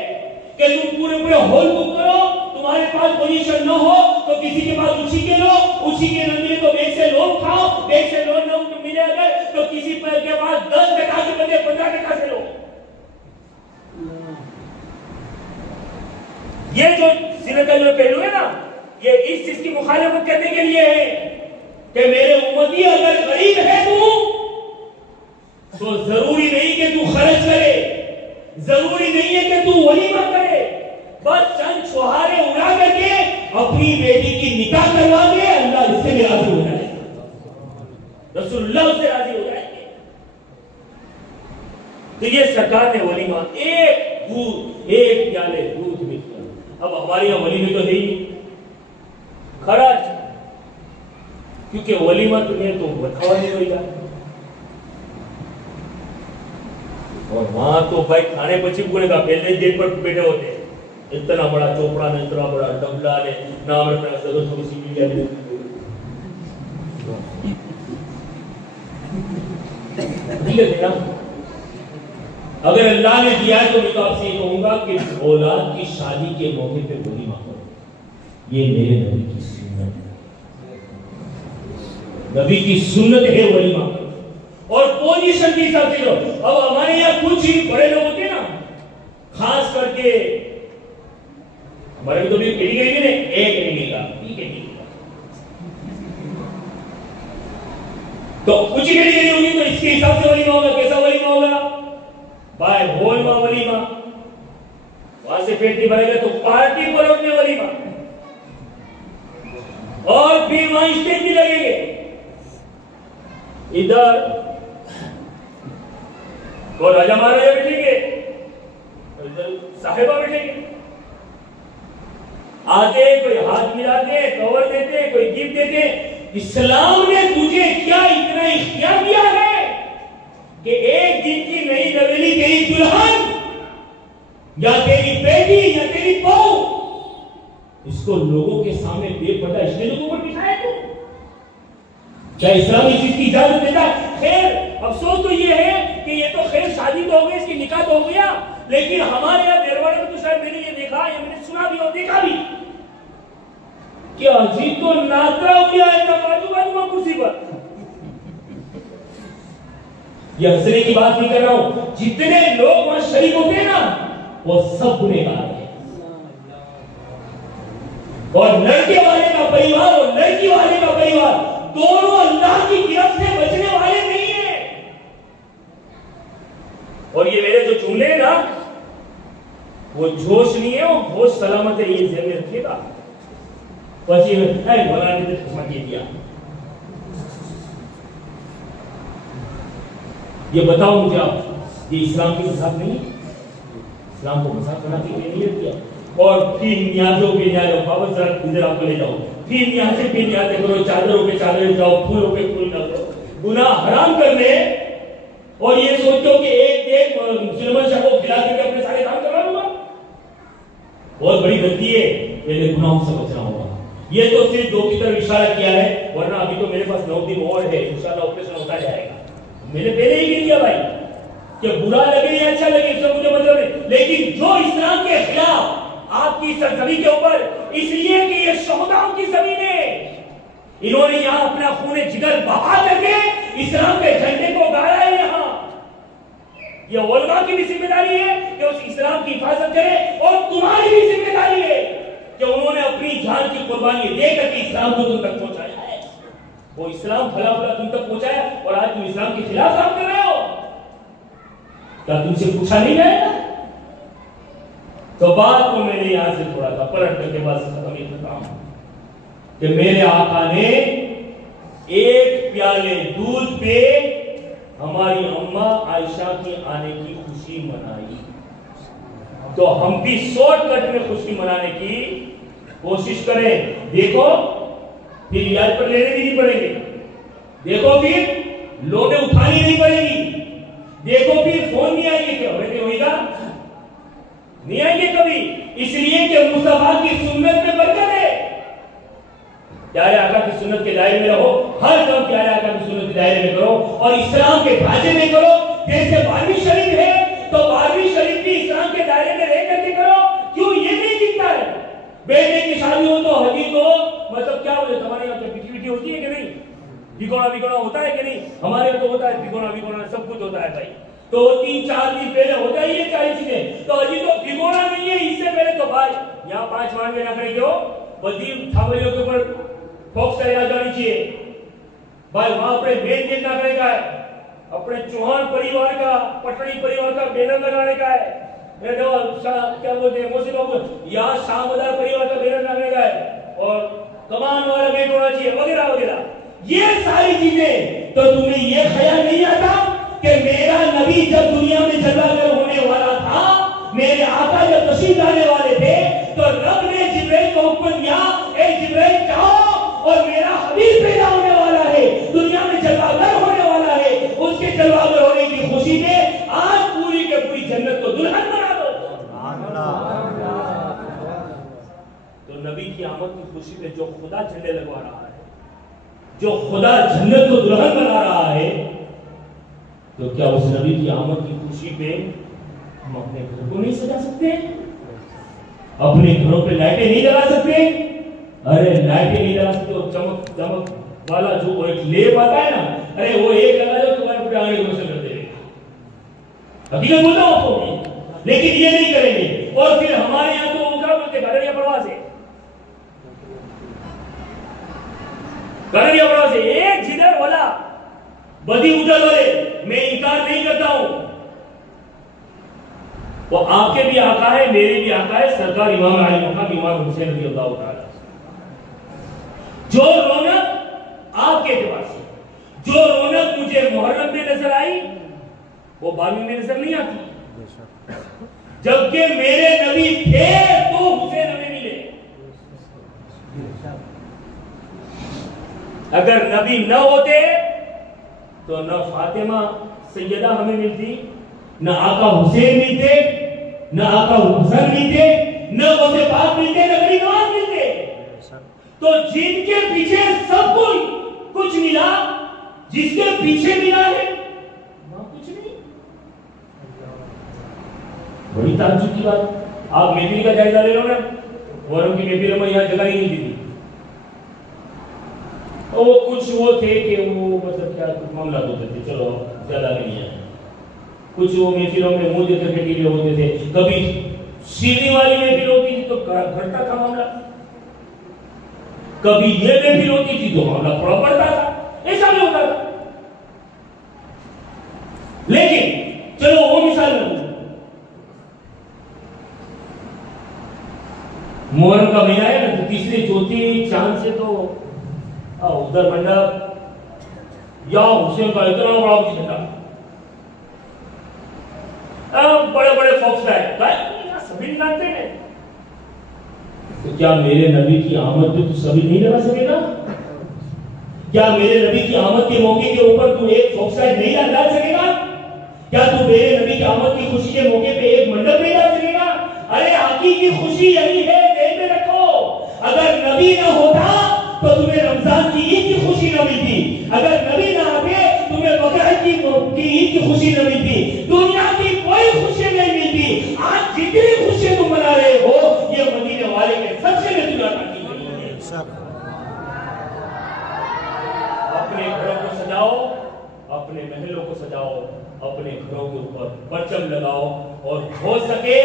کہ تم پورے ہال بک کرو، تمہارے پاس پوزیشن نہ ہو تو کسی کے پاس اسی کے لو، اسی کے نہ ملے تو بیگ سے لون کھاؤ، بیگ سے لون نہ ملے اگر تو کسی پر کے پاس 10 ٹکا کے بدلے 15 ٹکا سے لو. یہ جو سیرت کا جو پہلو ہے نا، یہ اس چیز کی مخالفت کرنے کے لیے ہے کہ میرے امتی اگر غریب ہے تو ضروری نہیں کہ تو خرچ کرے، ضروری نہیں ہے کہ تو ولیمہ کرے، بس چند چھوہارے اڑا کر کے اپنی بیٹی کی نکاح کروا دے، اللہ اس سے بھی راضی ہو جائے، رسول اللہ اس سے راضی ہو جائیں گے. تو یہ سرکار نے ولیمہ ایک پیالے دودھ میں کیا. اب ہمارے یہاں ولیمے تو ہے ہی خراج، کیونکہ ولیمہ تمہیں تو بتاوا نہیں ہوئے گا اور وہاں تو بھائی کھانے پچی پکڑے گا پہلے دن پر بیٹھے ہوتے ہیں. اتنا بڑا چوپڑا نے، اتنا بڑا ڈبلا نے، نام رکھنا ضرورت تھوڑی سی مل جائے. اگر اللہ نے دیا ہے تو میں تو آپ سے یہ کہوں گا کہ اولاد کی شادی کے موقع پہ ولیمہ کرو. یہ میرے نبی کی سنت ہے، نبی کی سنت ہے ولیمہ. اور پوزیشن کی حساب سے لو. اب ہمارے یہاں کچھ ہی بڑے لوگ ہوتے ہیں نا، خاص کر کے ہمارے تو بھی کہی گئی نا ایک کہی گا تو کچھ ہی کہی گئی ہوگی تو اس کے حساب سے ولیمہ ہوگا. کیسا ولیمہ ہوگا؟ بھائی بول ماں ولیمہ، وہاں سے پیٹ نہیں بھرے گا تو پارٹی پلٹ میں ولیمہ، اور پھر وہاں اسٹیج بھی لگیں گے. ادھر کوئی راجہ مہاراجا بیٹھیں گے، ادھر صاحبہ بیٹھیں گے، آتے کوئی ہاتھ ملاتے کور دیتے کوئی گفٹ دیتے. اسلام نے تجھے کیا اتنا اختیار دیا ہے کہ ایک دن کی نئی نویلی تیری دلہن یا تیری بیٹی یا تیری بہو، اس کو لوگوں کے سامنے بے پردہ اسٹیجوں کے اوپر بٹھائے تو کیا اسلام اس چیز کی اجازت دیتا ہے؟ خیر افسوس تو یہ ہے کہ یہ تو خیر شادی تو ہو گئی، اس کی نکاح تو ہو گیا، لیکن ہمارے یہاں میرواڑے میں تو شاید میں نے یہ دیکھا یا میں نے سنا بھی اور دیکھا بھی کیا جی تو ناترا ہو گیا ہے بازو بازو کرسی پر. یہ ہنسنے کی بات نہیں کر رہا ہوں، جتنے لوگ وہاں شریک ہوتے ہیں نا وہ سب گنہگار ہیں، اور لڑکے والے کا پریوار اور لڑکی والے کا پریوار دونوں اللہ کی گرفت سے بچنے والے نہیں ہیں. اور یہ میرے جو جملے ہیں نا وہ جوش نہیں ہے، وہ ہوش سلامت ہے، یہ ذہن میں رکھیے گا. بس یہ مولانا نے یہ دیا، یہ بتاؤ مجھے آپ، یہ اسلام کے مذہب نہیں ہے، اسلام کو مذہب بنا کے نہیں رکھ دیا. اور پھر نیازوں پہ نیازوں بابا ذرا ادھر آپ کو لے جاؤ، پھر نیازیں پہ نیازیں کرو، چادروں پہ چادریں جاؤ، پھولوں پہ پھول نہ کرو، گناہ حرام کرنے اور یہ سوچو کہ ایک ایک سلیمان شاہ کو کھلا کر کے اپنے سارے کام کروا لوں گا، بہت بڑی غلطی ہے، پہلے گناہوں سے بچنا ہوگا۔ یہ تو صرف دو کی طرف اشارہ کیا ہے، ورنہ ابھی تو میرے پاس 9 دن اور ہے، انشاءاللہ آپریشن ہوتا جائے گا۔ میں نے پہلے ہی کہہ دیا بھائی کہ برا لگے یا اچھا لگے اس سے مجھے مطلب نہیں، لیکن جو اسلام کے خلاف آپ کی سرزمین کے اوپر، اس لیے کہ یہ شہداؤں کی زمین ہے، انہوں نے یہاں اپنا خون جگر بہا کر کے اسلام کے جھنڈے کو گاڑا ہے، یہاں یہ علماء کی بھی ذمہ داری ہے کہ اس اسلام کی حفاظت کرے، اور تمہاری بھی ذمہ داری ہے کہ انہوں نے اپنی جان کی قربانی دے کر کے اسلام کو تم تک پہنچایا ہے۔ وہ اسلام بھلا بھلا تم تک پہنچایا اور آج تم اسلام کے خلاف کام کر رہے ہو، کیا تم سے پوچھا نہیں جائے گا؟ تو بات کو میں نے یہاں سے تھوڑا سا پلٹ کر کے بس ختم ہی کرتا ہوں کہ میرے آقا نے ایک پیالے دودھ پہ ہماری اماں عائشہ کے آنے کی خوشی منائی، تو ہم بھی شارٹ کٹ میں خوشی منانے کی کوشش کریں۔ دیکھو پھر یاد پر لینے بھی نہیں پڑیں گے، دیکھو پھر لوٹے اٹھانی نہیں پڑے گی، دیکھو پھر فون نہیں آئیں گے، کیا ہوئے گا؟ نہیں آئیں گے کبھی، اس لیے کہ مصطفیٰ کی سنت میں برکت ہے۔ پیارے آقا کی سنت کے دائرے میں رہو، ہر کام پیارے آقا کی سنت کے دائرے میں کرو، اور اسلام کے ڈھانچے میں کرو۔ جیسے 12ویں شریف ہے تو 12ویں شریف بھی اسلام کے دائرے میں رہ کر کے کرو۔ کیوں یہ نہیں دکھتا ہے؟ بیٹے کی شادی ہو تو حجی تو مطلب کیا ہوتا ہے، ہمارے یہاں پٹی ہوتی ہے کہ نہیں، بھگونا ہوتا ہے کہ نہیں؟ ہمارے یہاں تو ہوتا ہے بھگونا سب کچھ ہوتا ہے بھائی، تو 3-4 دن پہلے ہوتا ہی یہ ساری چیزیں، تو حجی تو بھگونا نہیں ہے، اس سے پہلے تو بھائی یہاں 5 مانگے نہ کرے کیوں بدی تھاولیوں کے اوپر فوکس کرے جانی چاہیے بھائی، وہاں اپنے مین گیٹ نہ کرے کا ہے، اپنے چوہان پریوار کا، پٹڑی پریوار کا بینر لگانے کا ہے، کیا بولتے ہیں موسی بابو یہاں شاہ مدار پریوار کا بینر لگانے کا ہے، اور کمان والا گیٹ ہونا چاہیے وغیرہ وغیرہ۔ یہ ساری چیزیں تو تمہیں یہ خیال نہیں آتا کہ میرا نبی جب دنیا میں جلوہ گر ہونے والا تھا، میرے آقا جب تشریف لانے والے تھے، تو رب نے جبرائیل کو حکم دیا، اے جبرائیل جاؤ، اور میرا حبیب پیدا ہونے والا ہے، دنیا میں جلوہ گر ہونے والا ہے، اس کے جلوہ گر ہونے کی خوشی میں آج پوری کے پوری جنت کو دلہن بنا دو۔ تو نبی کی آمد کی خوشی میں جو خدا جھنڈے لگوا رہا ہے، جو خدا جنت کو دلہن بنا رہا ہے، تو کیا اس نبی کی آمد کی خوشی پہ ہم اپنے گھر کو نہیں سجا سکتے؟ اپنے گھروں پہ لائٹیں نہیں لگا سکتے؟ ارے لائٹیں نہیں لگا سکتے، وہ چمک چمک والا جو وہ ایک لیپ آتا ہے نا، ارے وہ ایک لگا جو تمہارے پہ آنے کو روشن کر دے گا، حقیقت بولتا ہوں آپ کو، لیکن یہ نہیں کریں گے۔ اور پھر ہمارے یہاں تو کیا بولتے ہیں، گھرڑیا پرواز ہے، گھرڑیا پرواز ہے، ایک جدھر والا بدی ادھر والے، میں انکار نہیں کرتا ہوں، وہ آپ کے بھی آقا ہے، میرے بھی آقا ہے، سرکار امام علی مقام امام حسین رضی اللہ تعالی۔ جو رونق آپ کے اعتبار سے، جو رونق مجھے محرم میں نظر آئی، وہ 12ویں میں نظر نہیں آتی، جبکہ میرے نبی تھے تو حسین ہمیں ملے۔ اگر نبی نہ ہوتے تو نہ فاطمہ سیدہ ہمیں ملتی، نہ آقا حسین ملتے، نہ آقا حسن ملتے، نہ غوث پاک ملتے، نہ غریب نواز ملتے۔ تو جن کے پیچھے سب کچھ ملا، جس کے پیچھے ملا ہے وہاں کچھ نہیں۔ بڑی تعجب کی بات، آپ محفل کا جائزہ لے لو نا، محرم کی محفل میں یہاں جگہ ہی نہیں دی، وہ کچھ وہ تھے کہ وہ مطلب کیا معاملات ہوتے تھے، چلو زیادہ نہیں ہے، کچھ وہ محفلوں میں منہ دیتے تھے، ٹیلے ہوتے تھے، کبھی سیڑھی والی محفل ہوتی تھی تو گھٹتا تھا معاملہ، کبھی یہ محفل ہوتی تھی تو معاملہ تھوڑا بڑھتا تھا، ایسا نہیں ہوتا تھا۔ لیکن چلو وہ مثال لوں، محرم کا مہینہ ہے نا، تیسری چوتھی چاند سے تو ادھر منڈپ یا حسین کا اتنا بڑا جھنڈا، بڑے بڑے فوکس لائٹ سبھی نکالتے ہیں، تو کیا میرے نبی کی آمد پہ تو سبھی نہیں لگا سکے گا؟ کیا میرے نبی کی آمد کے موقع کے اوپر تو ایک فوکسائٹ نہیں ڈال سکے گا؟ کیا تو میرے نبی کی آمد کی خوشی کے موقع پہ ایک منڈپ نہیں ڈال سکے گا؟ ارے حقیقی خوشی یہی ہے، ذہن میں رکھو۔ اگر نبی نہ ہوتا تو تمہیں رمضان کی عید کی خوشی نہ ملتی، اگر نبی نہ آتے تمہیں بقرعید کی عید کی خوشی نہ ملتی، دنیا کی کوئی خوشی نہیں ملتی۔ آج جتنی خوشی تم منا رہے ہو یہ مدینے والے کے سب سے میں عطا کی گئی ہے۔ اپنے گھروں کو سجاؤ، اپنے محلوں کو سجاؤ، اپنے گھروں کے اوپر پرچم لگاؤ، اور ہو سکے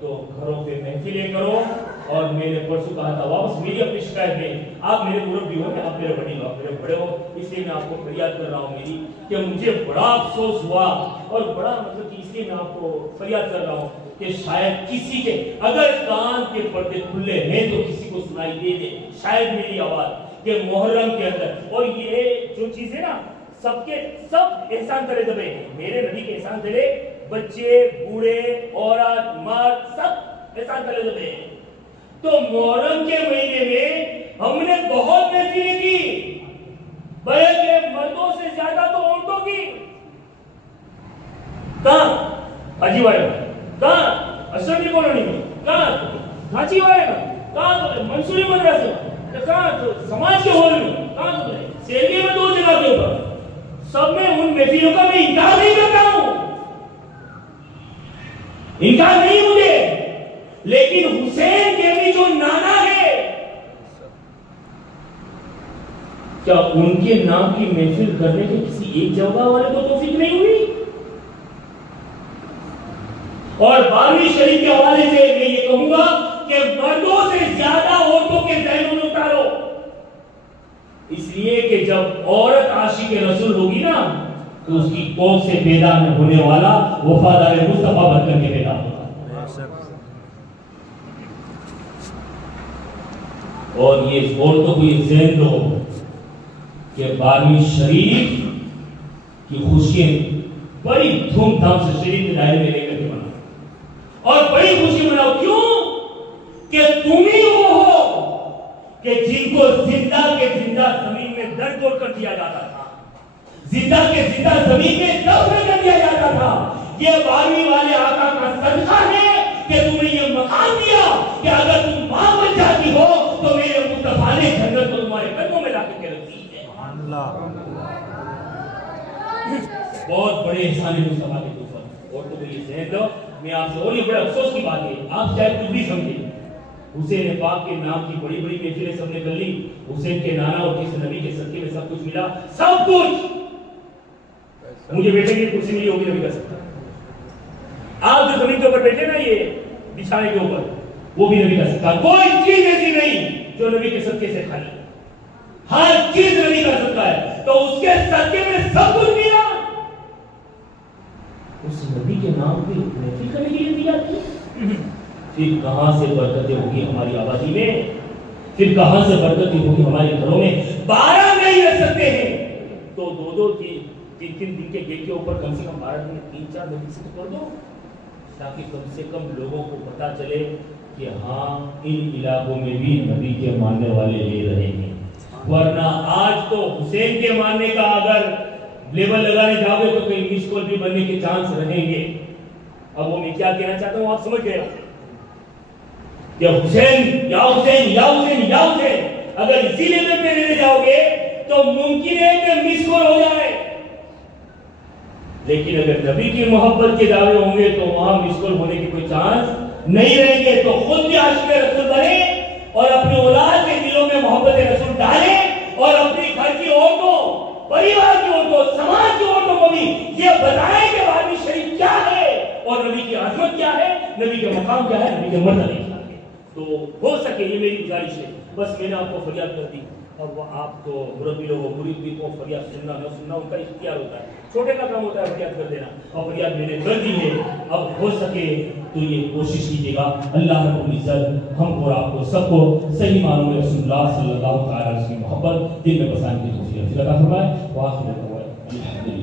تو گھروں پہ محفلیں کرو۔ اور میں نے پرسوں کہا تھا، واپس میری اپنی شکایت ہے، آپ میرے مربی ہو کہ آپ میرے بڑی ہو، آپ میرے بڑے ہو، اس لیے میں آپ کو فریاد کر رہا ہوں میری کہ مجھے بڑا افسوس ہوا، اور بڑا مطلب کہ اس لیے میں آپ کو فریاد کر رہا ہوں کہ شاید کسی کے اگر کان کے پردے کھلے ہیں تو کسی کو سنائی دے دے شاید میری آواز کہ محرم کے اندر، اور یہ جو چیز ہے نا سب کے سب احسان کرے دبے ہیں، میرے نبی کے احسان کرے، بچے بوڑھے عورت مرد سب احسان کرے دبے ہیں۔ تو محرم کے مہینے میں ہم نے بہت محفلیں کی، بلکہ مردوں سے زیادہ تو عورتوں کی۔ کہاں؟ حاجی والے میں، کہاں؟ اشرفی کالونی میں، کہاں؟ کھانچی والے میں، کہاں؟ منصوری مدرسے میں، کہاں؟ سماج کے ہال میں، کہاں؟ سیلگی میں 2 جگہ کے اوپر، سب میں ان محفلوں کا میں انکار نہیں کرتا ہوں، انکار نہیں مجھے، لیکن حسین کے بھی جو نانا ہے کیا ان کے نام کی محفل کرنے کے کسی ایک جگہ والے کو توفیق نہیں ہوئی؟ اور 12ویں شریف کے حوالے سے میں یہ کہوں گا کہ مردوں سے زیادہ عورتوں کے ذہنوں میں اتارو، اس لیے کہ جب عورت عاشق رسول ہوگی نا تو اس کی کوکھ سے پیدا ہونے والا وفادار مصطفیٰ بن کر کے پیدا ہوگا۔ اور یہ عورتوں کو یہ ذہن دو کہ 12ویں شریف کی خوشیاں بڑی دھوم دھام سے شریف کے دائرے میں لے کر کے مناؤ، اور بڑی خوشی مناؤ۔ کیوں؟ کہ تم ہی وہ ہو کہ جن کو زندہ کے زندہ زمین میں در توڑ کر دیا جاتا تھا، زندہ کے زندہ زمین میں دفن کر دیا جاتا تھا۔ یہ 12ویں والے آقا کا صدقہ ہے کہ تمہیں یہ مقام دیا کہ اگر تم ماں بن جاتی ہو تو میرے مصطفیٰ نے جنت کو تمہارے قدموں میں لا کے رکھی ہے۔ بہت بڑے احسان ہے مصطفیٰ کے اوپر، اور تمہیں یہ ذہن دو۔ میں آپ سے، اور یہ بڑے افسوس کی بات ہے، آپ شاید کچھ بھی سمجھیں، حسین پاک کے نام کی بڑی بڑی محفلیں سب نے کر لی، حسین کے نانا اور کس نبی کے صدقے میں سب کچھ ملا، سب کچھ مجھے بیٹھے کی کرسی ملی ہوگی نبی کا صدقہ۔ آپ جو زمین کے اوپر بیٹھے نا یہ بچھانے کے اوپر، وہ بھی نبی کا صدقہ، کوئی چیز ایسی نہیں جو نبی کے صدقے سے خالی، ہر چیز نبی کا صدقہ ہے، تو اس کے صدقے میں سب کچھ ملا۔ اس نبی کے نام پہ محفل کرنے کے لیے دی جاتی ہے، پھر کہاں سے برکتیں ہوگی ہماری آبادی میں، پھر کہاں سے برکتیں ہوگی ہمارے گھروں میں۔ 12 نہیں رہ سکتے ہیں تو 2-2 3 دن کے گیٹ کے اوپر کم سے کم 12 دن 3-4 دن سے کر دو، تاکہ کم سے کم لوگوں کو پتا چلے کہ ہاں ان علاقوں میں بھی نبی کے ماننے والے لے رہے ہیں۔ ورنہ آج تو حسین کے ماننے کا اگر لیبل لگانے جاؤ گے تو کہیں مس کال بھی بننے کے چانس رہیں گے۔ اب وہ میں کیا کہنا چاہتا ہوں آپ سمجھ گئے کہ حسین یا حسین یا حسین یا حسین اگر اسی لیول پہ لینے جاؤ گے تو ممکن ہے کہ مس کال ہو جائے، لیکن اگر نبی کی محبت کے دعوے ہوں گے تو وہاں مس کال ہونے کے کوئی چانس نہیں رہیں گے۔ تو خود بھی عاشق رسول بنے اور اپنی اولاد کے دلوں میں محبت رسول ڈالیں، اور اپنی گھر کی عورتوں، پریوار کی عورتوں، سماج کی عورتوں کو بھی یہ بتائیں کہ 12ویں شریف کیا ہے اور نبی کی عظمت کیا ہے، نبی کے مقام کیا ہے، نبی کے مرتبے کیا ہے۔ تو ہو سکے یہ میری گزارش ہے، بس میں نے آپ کو فریاد کر دی، اور وہ آپ کو مربی لوگوں مرید کو فریاد سننا نہ سننا ان کا اختیار ہوتا ہے، چھوٹے کا کام ہوتا ہے فریاد کر دینا، اور فریاد میں نے کر دی ہے۔ اب ہو سکے تو یہ کوشش کیجیے گا اللہ رب العزت ہم کو اور آپ کو سب کو صحیح معنوں میں رسول اللہ صلی اللہ تعالی علیہ وسلم کی محبت دل میں بسانے کی توفیق عطا فرمائے۔ وآخر دعوانا الحمدللہ۔